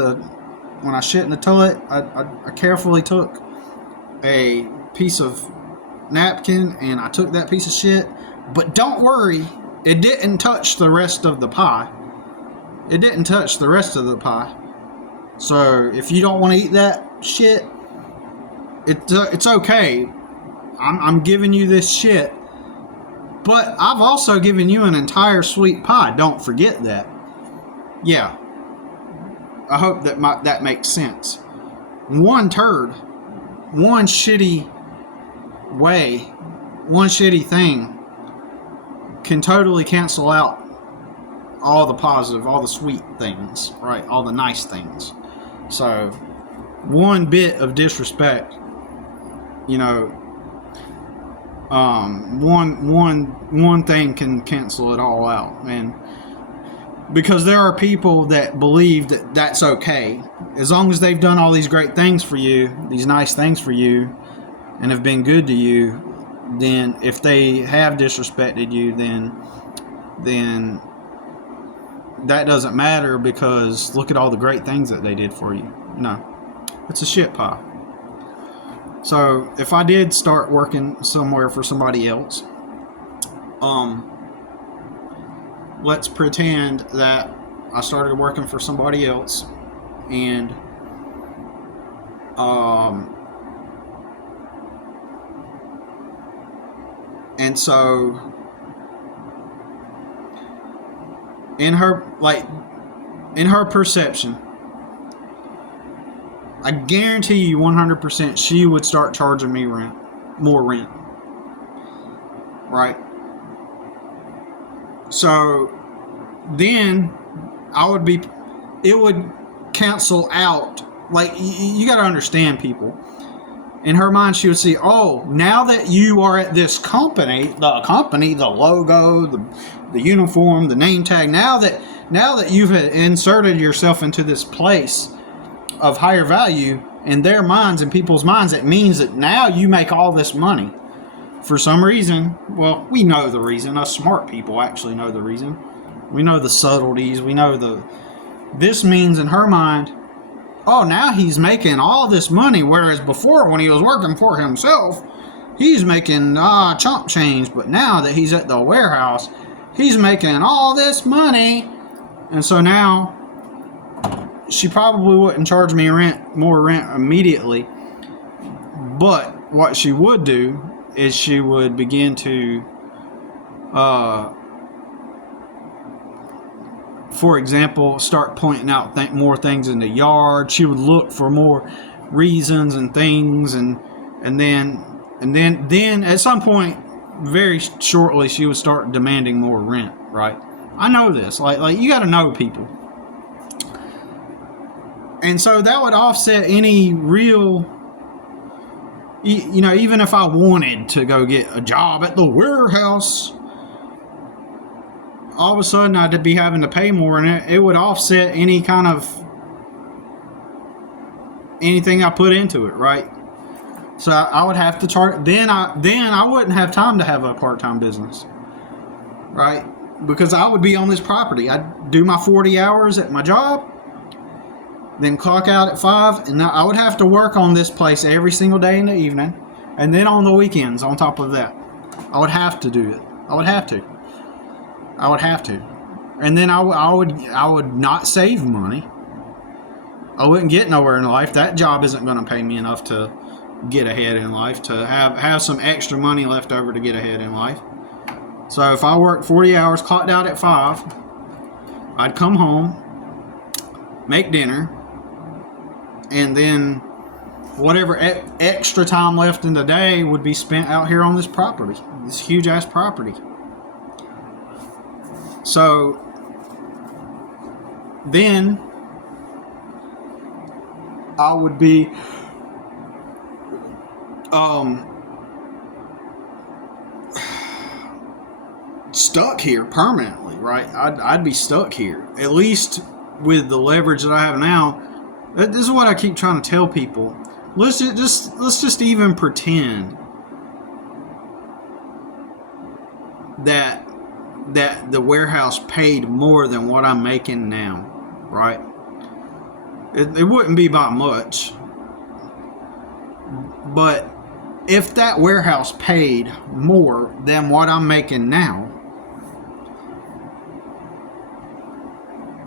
when I shit in the toilet, I carefully took a piece of napkin and I took that piece of shit. But don't worry, it didn't touch the rest of the pie. It didn't touch the rest of the pie. So if you don't want to eat that shit, it's okay. I'm giving you this shit. But I've also given you an entire sweet pie. Don't forget that. Yeah. I hope that makes sense. One turd, one shitty way, one shitty thing can totally cancel out all the positive, all the sweet things, right? All the nice things. So, one bit of disrespect, one thing can cancel it all out, and because there are people that believe that that's okay, as long as they've done all these great things for you, these nice things for you, and have been good to you, then if they have disrespected you, then that doesn't matter, because look at all the great things that they did for you. No, it's a shit pie. So if I did start working somewhere for somebody else, let's pretend that I started working for somebody else, and so in her perception, I guarantee you 100% she would start charging me more rent. Right? So then it would cancel out. You got to understand, people. In her mind, she would see, oh, now that you are at this company, the logo, the uniform, the name tag, now that you've inserted yourself into this place of higher value in their minds and people's minds, it means that now you make all this money. For some reason, well, we know the reason. Us smart people actually know the reason. We know the subtleties. We know this means in her mind, oh, now he's making all this money, whereas before when he was working for himself, he's making chump change. But now that he's at the warehouse, he's making all this money. And so now she probably wouldn't charge me more rent immediately. But what she would do is she would begin to, for example, start pointing out more things in the yard. She would look for more reasons and things, and then at some point, very shortly, she would start demanding more rent. Right? I know this. Like you got to know people, and so that would offset any real. Even if I wanted to go get a job at the warehouse, all of a sudden I'd be having to pay more, and it would offset any kind of anything I put into it, right? So I would have to charge. Then I wouldn't have time to have a part-time business, right? Because I would be on this property. I'd do my 40 hours at my job, then clock out at 5, and I would have to work on this place every single day in the evening, and then on the weekends on top of that. I would have to do it. I would have to. And then I would not save money. I wouldn't get nowhere in life. That job isn't going to pay me enough to get ahead in life, to have some extra money left over to get ahead in life. So if I worked 40 hours, clocked out at 5, I'd come home, make dinner, and then whatever extra time left in the day would be spent out here on this property, this huge ass property. So then I would be stuck here permanently, right? I'd be stuck here, at least with the leverage that I have now. This is what I keep trying to tell people. Let's just even pretend that the warehouse paid more than what I'm making now, right? It wouldn't be by much, but if that warehouse paid more than what I'm making now,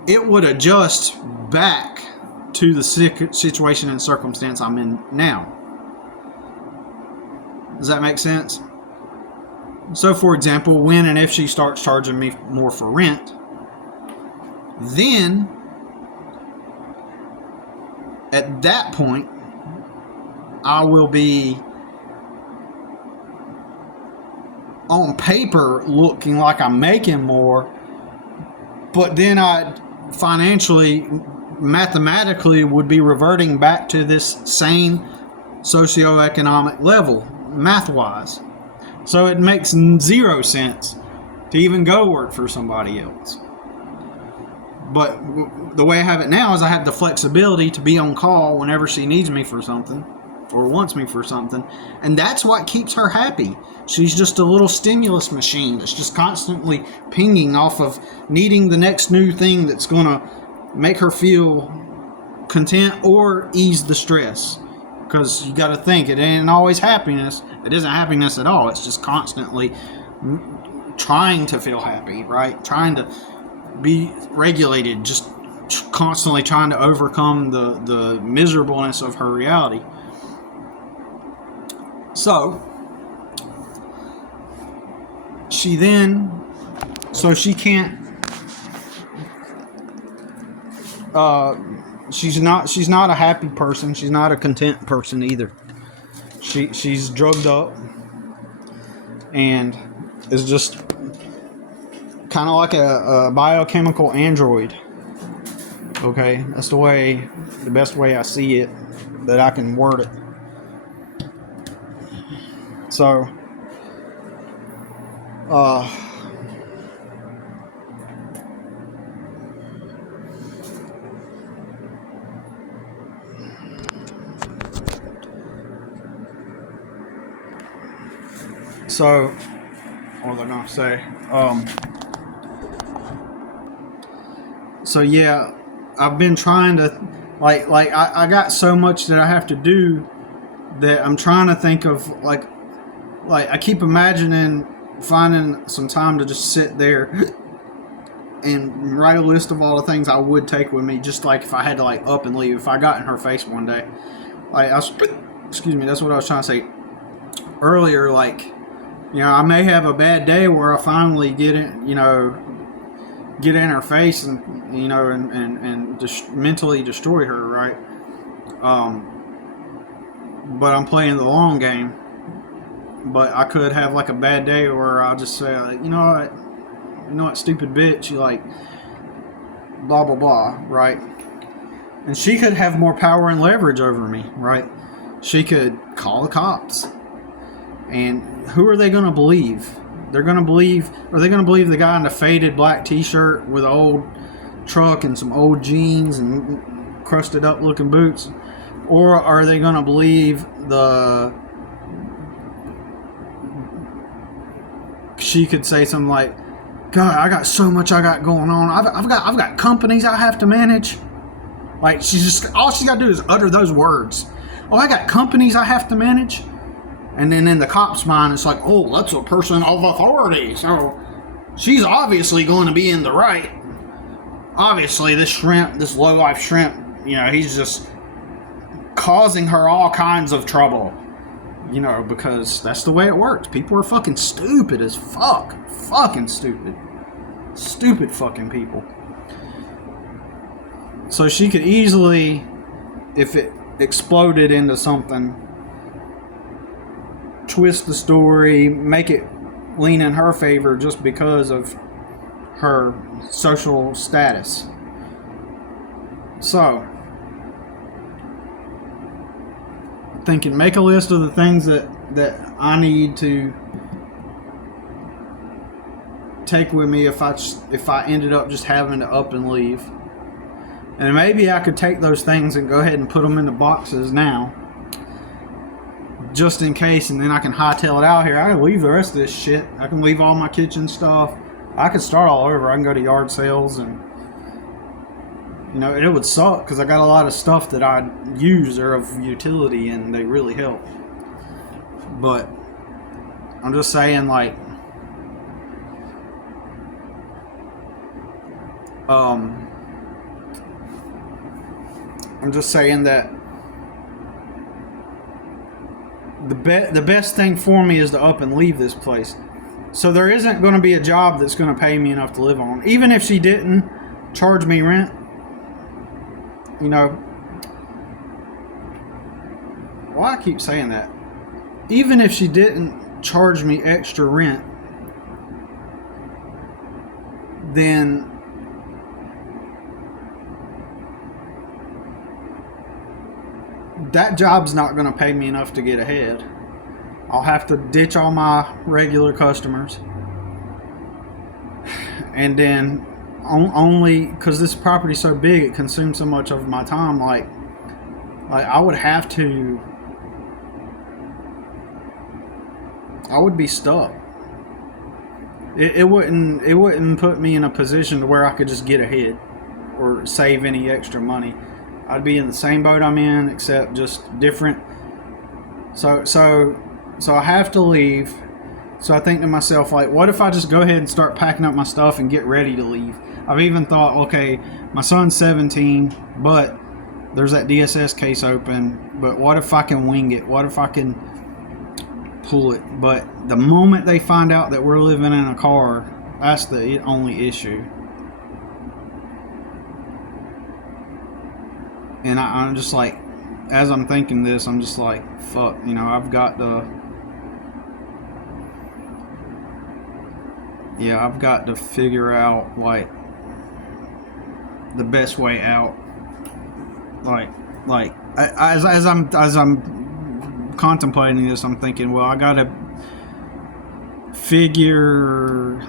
it would adjust back to the situation and circumstance I'm in now. Does that make sense? So, for example, when and if she starts charging me more for rent, then at that point, I will be on paper looking like I'm making more, but then I financially, mathematically would be reverting back to this same socioeconomic level, math-wise. So it makes 0 sense to even go work for somebody else. But the way I have it now is I have the flexibility to be on call whenever she needs me for something or wants me for something. And that's what keeps her happy. She's just a little stimulus machine that's just constantly pinging off of needing the next new thing that's going to make her feel content or ease the stress. Because you got to think, it ain't always happiness. It isn't happiness at all. It's just constantly trying to feel happy, right? Trying to be regulated, just constantly trying to overcome the miserableness of her reality. So she can't, she's not a happy person. She's not a content person either. She's drugged up and is just kind of like a biochemical android. Okay, that's the best way I see it, that I can word it. So, what was I gonna say? So yeah, I've been trying to, I got so much that I have to do that I'm trying to think of, like I keep imagining finding some time to just sit there and write a list of all the things I would take with me, just like if I had to up and leave, if I got in her face one day. Excuse me, that's what I was trying to say earlier, I may have a bad day where I finally get in her face and just mentally destroy her, right? But I'm playing the long game. But I could have a bad day where I'll just say, you know what, stupid bitch, you blah, blah, blah, right? And she could have more power and leverage over me, right? She could call the cops. And who are they going to believe? Are they going to believe the guy in the faded black t-shirt with an old truck and some old jeans and crusted up looking boots? Or are they going to believe she could say something like, God, I got so much I got going on. I've got companies I have to manage. Like, she's just, all she's got to do is utter those words. Oh, I got companies I have to manage. And then in the cop's mind, it's like, oh, that's a person of authority. So she's obviously going to be in the right. Obviously, this shrimp, this low-life shrimp, you know, he's just causing her all kinds of trouble. You know, because that's the way it works. People are fucking stupid as fuck. Fucking stupid. Stupid fucking people. So she could easily, if it exploded into something, twist the story, make it lean in her favor just because of her social status. So, thinking, make a list of the things that I need to take with me if I ended up just having to up and leave. And maybe I could take those things and go ahead and put them in the boxes now, just in case, and then I can hightail it out here. I can leave the rest of this shit. I can leave all my kitchen stuff. I could start all over. I can go to yard sales, and you know, it would suck because I got a lot of stuff that I use or of utility and they really help. But I'm just saying, like, I'm just saying that the best thing for me is to up and leave this place. So there isn't going to be a job that's going to pay me enough to live on. Even if she didn't charge me rent, you know, why I keep saying that? Even if she didn't charge me extra rent, then that job's not going to pay me enough to get ahead. I'll have to ditch all my regular customers. And then only because this property's so big, it consumes so much of my time. Like I would have to, I would be stuck. It wouldn't put me in a position to where I could just get ahead or save any extra money. I'd be in the same boat I'm in, except just different. So I have to leave. So I think to myself, like, what if I just go ahead and start packing up my stuff and get ready to leave? I've even thought, okay, my son's 17, but there's that DSS case open. But what if I can wing it? What if I can pull it? But the moment they find out that we're living in a car, that's the only issue. And I'm just like, as I'm thinking this, I'm just like, fuck, you know, I've got to figure out, like, the best way out. As I'm contemplating this, I'm thinking, well, I gotta figure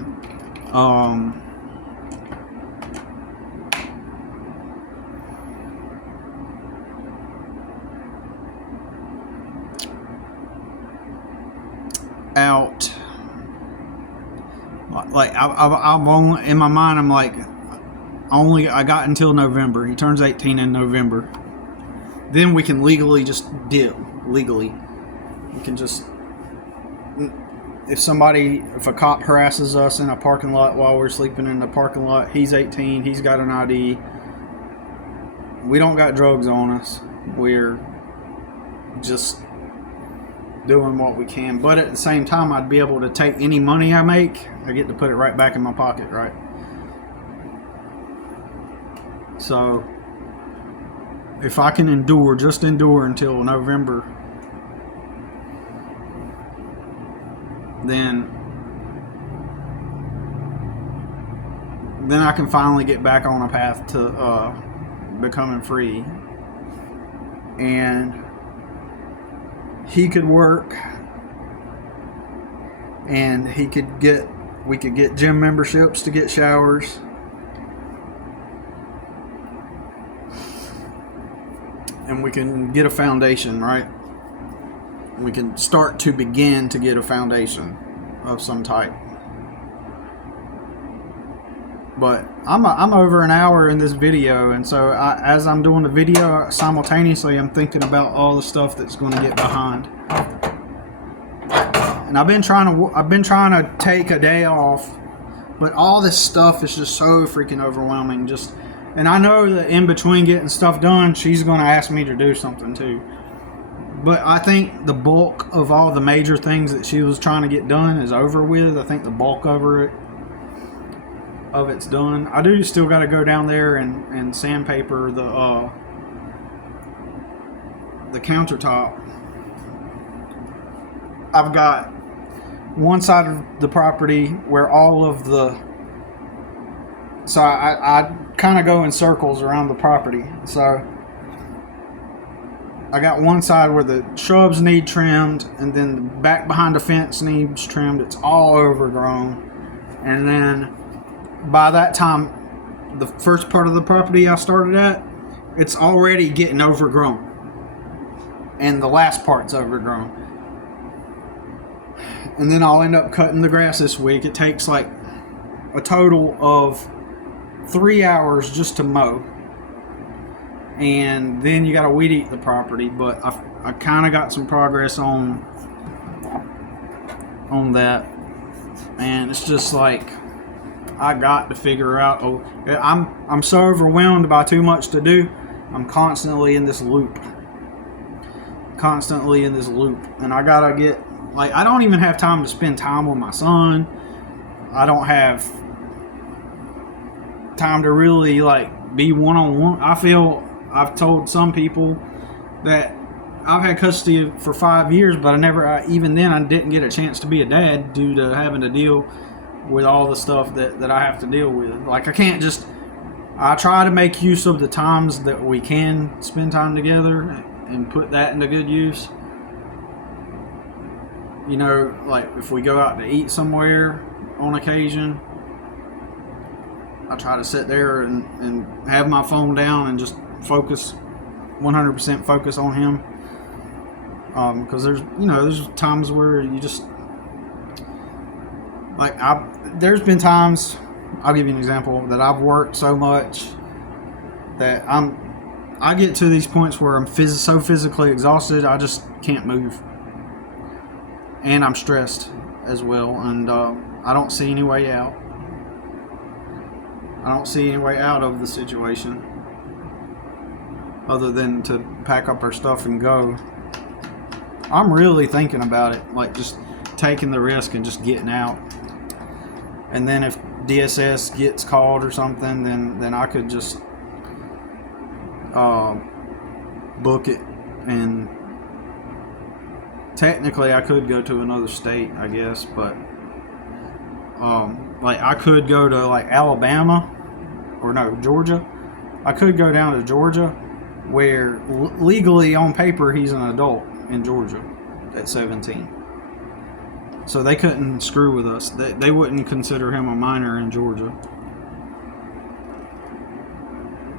out, like, I'm only, in my mind, I'm like, I got until November. He turns 18 in November. Then we can legally just deal. Legally, we can just, if a cop harasses us in a parking lot while we're sleeping in the parking lot, he's 18, he's got an ID, we don't got drugs on us, we're just doing what we can. But at the same time, I'd be able to take any money I make, I get to put it right back in my pocket, right? So if I can just endure until November, then I can finally get back on a path to becoming free. And he could work, and we could get gym memberships to get showers. And we can get a foundation, right? We can start to begin to get a foundation of some type. But I'm over an hour in this video, and so as I'm doing the video, simultaneously I'm thinking about all the stuff that's going to get behind. And I've been trying to take a day off, but all this stuff is just so freaking overwhelming. And I know that in between getting stuff done, she's going to ask me to do something too. But I think the bulk of all the major things that she was trying to get done is over with. I think the bulk of it's done. I do still got to go down there and sandpaper the countertop. I've got one side of the property where all of the... So I kind of go in circles around the property. So I got one side where the shrubs need trimmed, and then the back behind the fence needs trimmed. It's all overgrown. And then by that time, the first part of the property I started at, it's already getting overgrown. And the last part's overgrown. And then I'll end up cutting the grass this week. It takes like a total of 3 hours just to mow. And then you gotta weed eat the property. But I kind of got some progress on that. And it's just like, I got to figure out. Oh, I'm so overwhelmed by too much to do. I'm constantly in this loop. And I gotta get, like, I don't even have time to spend time with my son. I don't have time to really, like, be one-on-one. I feel I've told some people that I've had custody for 5 years, but even then I didn't get a chance to be a dad due to having to deal with all the stuff that I have to deal with. Like, I try to make use of the times that we can spend time together and put that into good use. You know, like if we go out to eat somewhere on occasion, I try to sit there and have my phone down and just focus, 100% focus on him. Because there's times where you just, like, there's been times, I'll give you an example, that I've worked so much that I get to these points where I'm so physically exhausted, I just can't move. And I'm stressed as well, and I don't see any way out. I don't see any way out of the situation other than to pack up our stuff and go. I'm really thinking about it, like just taking the risk and just getting out. And then if DSS gets called or something, then I could just book it, and technically I could go to another state, I guess, but like I could go to like Alabama, or no, Georgia. I could go down to Georgia, where legally on paper he's an adult in Georgia at 17. So they couldn't screw with us. They wouldn't consider him a minor in Georgia.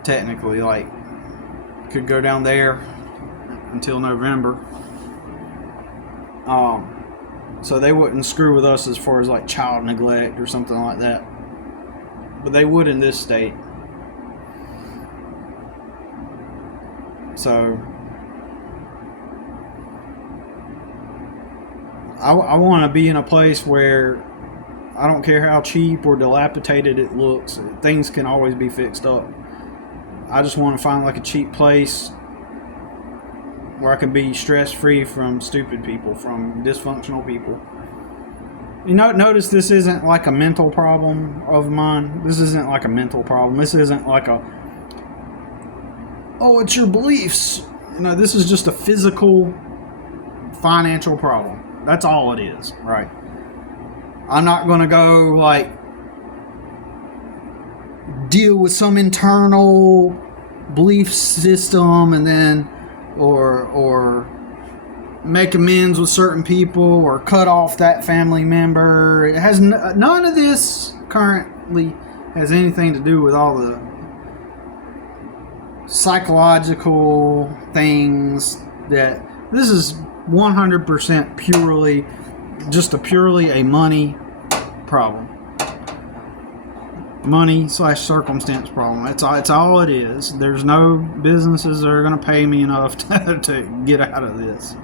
Technically, like, could go down there until November. So they wouldn't screw with us as far as like child neglect or something like that. But they would in this state. So I want to be in a place where I don't care how cheap or dilapidated it looks, things can always be fixed up. I just want to find like a cheap place where I can be stress-free from stupid people, from dysfunctional people. You know, notice this isn't like a mental problem of mine. This isn't like a mental problem. This isn't like it's your beliefs. You know, this is just a physical, financial problem. That's all it is, right? I'm not going to go, like, deal with some internal belief system and then, or make amends with certain people or cut off that family member. It has none of this currently has anything to do with all the psychological things that this is 100% purely a money problem. money/circumstance problem. It's all it is. There's no businesses that are going to pay me enough to get out of this.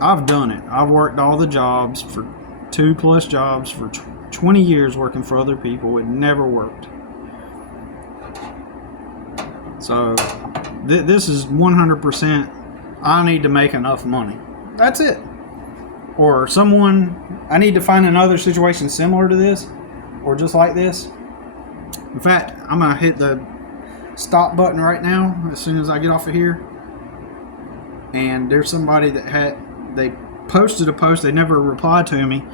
I've done it. I've worked all the jobs for 2+ jobs for 20 years working for other people. It never worked. So this is 100%. I need to make enough money. That's it. Or I need to find another situation similar to this or just like this. In fact, I'm going to hit the stop button right now as soon as I get off of here. And there's somebody they posted a post, they never replied to me,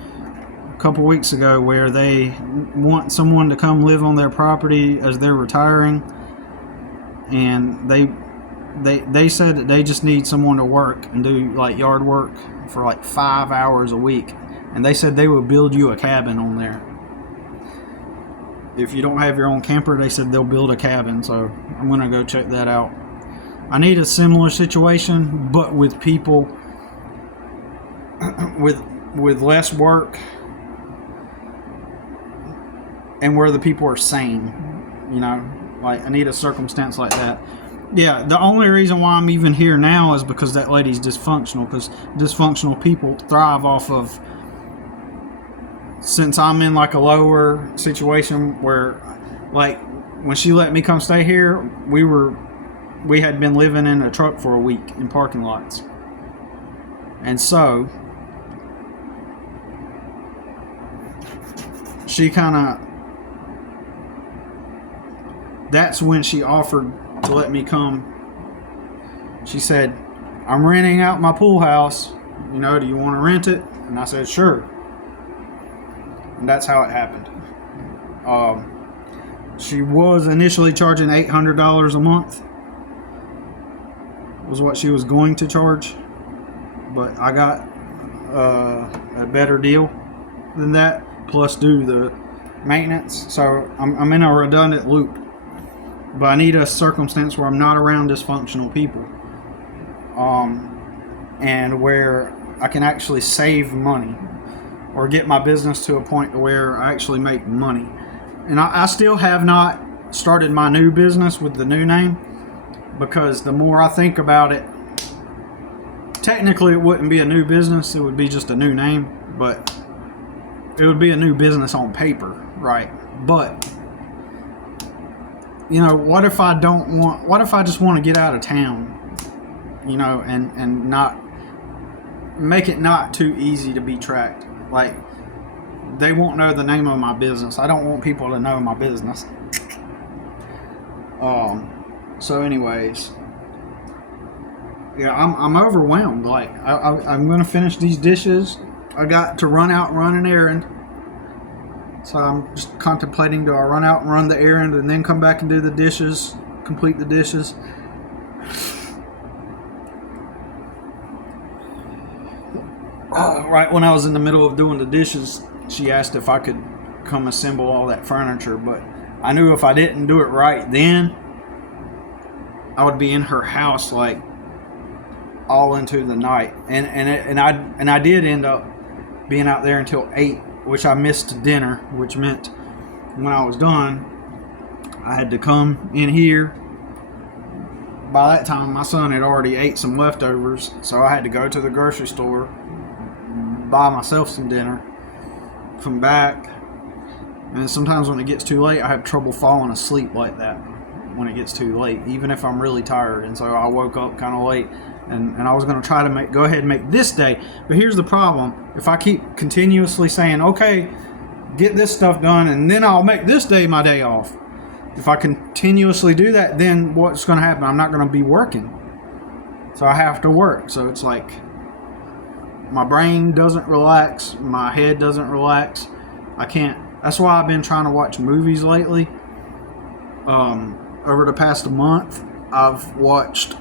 a couple weeks ago, where they want someone to come live on their property as they're retiring, and they said that they just need someone to work and do like yard work for like 5 hours a week, and they said they would build you a cabin on there. If you don't have your own camper, they said they'll build a cabin, so I'm gonna go check that out. I need a similar situation, but with people with less work and where the people are sane, like I need a circumstance like that. Yeah, the only reason why I'm even here now is because that lady's dysfunctional, because dysfunctional people thrive off of, since I'm in like a lower situation where, like, when she let me come stay here, we had been living in a truck for a week in parking lots. And so she that's when she offered to let me come. She said, I'm renting out my pool house, do you want to rent it? And I said, sure. And that's how it happened. She was initially charging $800 a month, was what she was going to charge, but I got a better deal than that, plus do the maintenance. So I'm in a redundant loop, but I need a circumstance where I'm not around dysfunctional people, and where I can actually save money or get my business to a point where I actually make money. And I still have not started my new business with the new name, because the more I think about it, technically it wouldn't be a new business, it would be just a new name, but it would be a new business on paper, right? But what if I just want to get out of town, and not make it not too easy to be tracked. Like, they won't know the name of my business. I don't want people to know my business. So anyways, yeah, I'm overwhelmed. Like, I'm gonna finish these dishes. I got to run out and run an errand. So I'm just contemplating, do I run out and run the errand and then come back and do the dishes, complete the dishes? Right when I was in the middle of doing the dishes, she asked if I could come assemble all that furniture, but I knew if I didn't do it right then, I would be in her house like all into the night, and I did end up being out there until 8, which I missed dinner, which meant when I was done, I had to come in here. By that time, my son had already ate some leftovers, so I had to go to the grocery store, buy myself some dinner, come back, and sometimes when it gets too late, I have trouble falling asleep like that when it gets too late, even if I'm really tired. And so I woke up kind of late, and I was going to try to go ahead and make this day. But here's the problem. If I keep continuously saying, okay, get this stuff done, and then I'll make this day my day off. If I continuously do that, then what's going to happen? I'm not going to be working. So I have to work. So it's like my brain doesn't relax. My head doesn't relax. I can't. That's why I've been trying to watch movies lately. Over the past month, I've watched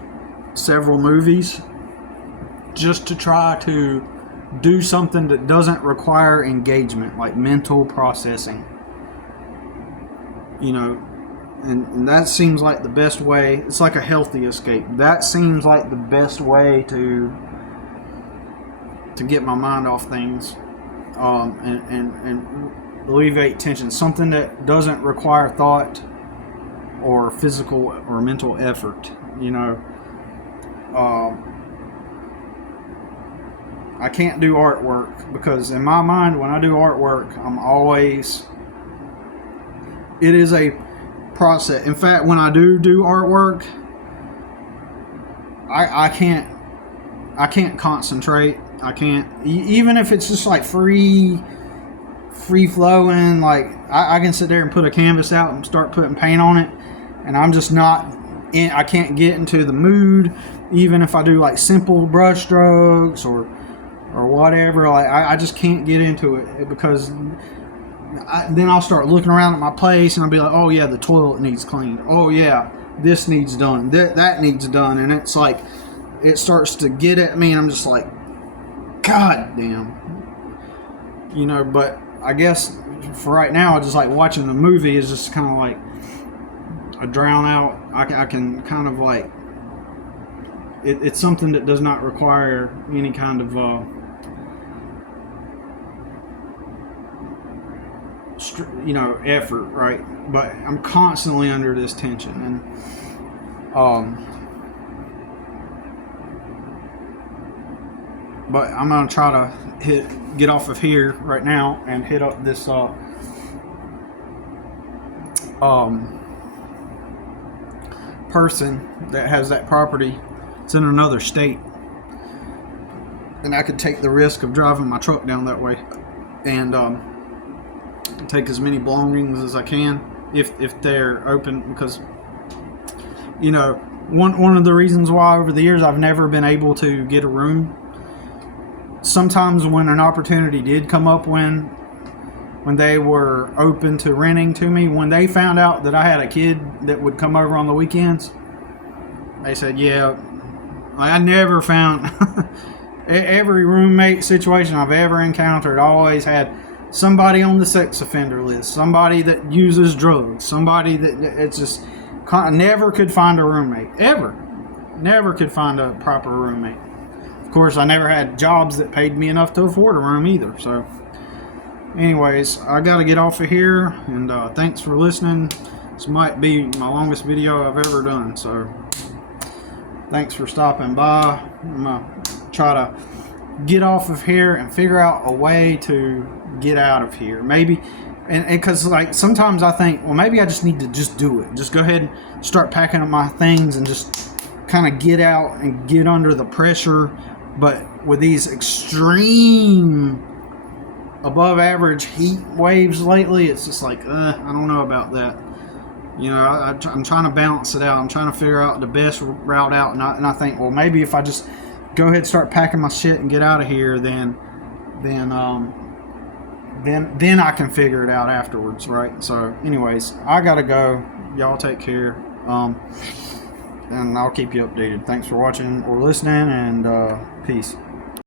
several movies just to try to do something that doesn't require engagement, like mental processing. And that seems like the best way. It's like a healthy escape. That seems like the best way to to get my mind off things, and alleviate tension. Something that doesn't require thought or physical or mental effort. You know, I can't do artwork because in my mind, when I do artwork, it is a process. In fact, when I do artwork, I can't concentrate. I can't, even if it's just like free flowing. Like I can sit there and put a canvas out and start putting paint on it, and I'm just not in. I can't get into the mood, even if I do like simple brush strokes or whatever. Like I just can't get into it because then I'll start looking around at my place and I'll be like, oh yeah, the toilet needs cleaned. Oh yeah, this needs done. That needs done. And it's like, it starts to get at me and I'm just like, God damn. You know, but I guess for right now, just like watching the movie is just kind of like a drown out. I can kind of like, it's something that does not require any kind of effort, right? But I'm constantly under this tension, and but I'm gonna try to get off of here right now and hit up this person that has that property. It's in another state, and I could take the risk of driving my truck down that way and take as many belongings as I can if they're open, because you know, one of the reasons why over the years I've never been able to get a room. Sometimes when an opportunity did come up, when they were open to renting to me, when they found out that I had a kid that would come over on the weekends, they said, yeah. Like, I never found every roommate situation I've ever encountered always had somebody on the sex offender list, somebody that uses drugs, somebody that it's just never could find a roommate. Never could find a proper roommate. Of course, I never had jobs that paid me enough to afford a room either. So anyways, I got to get off of here, and thanks for listening. This might be my longest video I've ever done, so thanks for stopping by. I'm going to try to get off of here and figure out a way to get out of here. Maybe, and because like sometimes I think, well, maybe I just need to just do it. Just go ahead and start packing up my things and just kind of get out and get under the pressure. But with these extreme above average heat waves lately, it's just like, I don't know about that. You know, I'm trying to balance it out. I'm trying to figure out the best route out. And I think, well, maybe if I just go ahead and start packing my shit and get out of here, then I can figure it out afterwards, right? So anyways, I gotta go. Y'all take care. And I'll keep you updated. Thanks for watching or listening, and peace.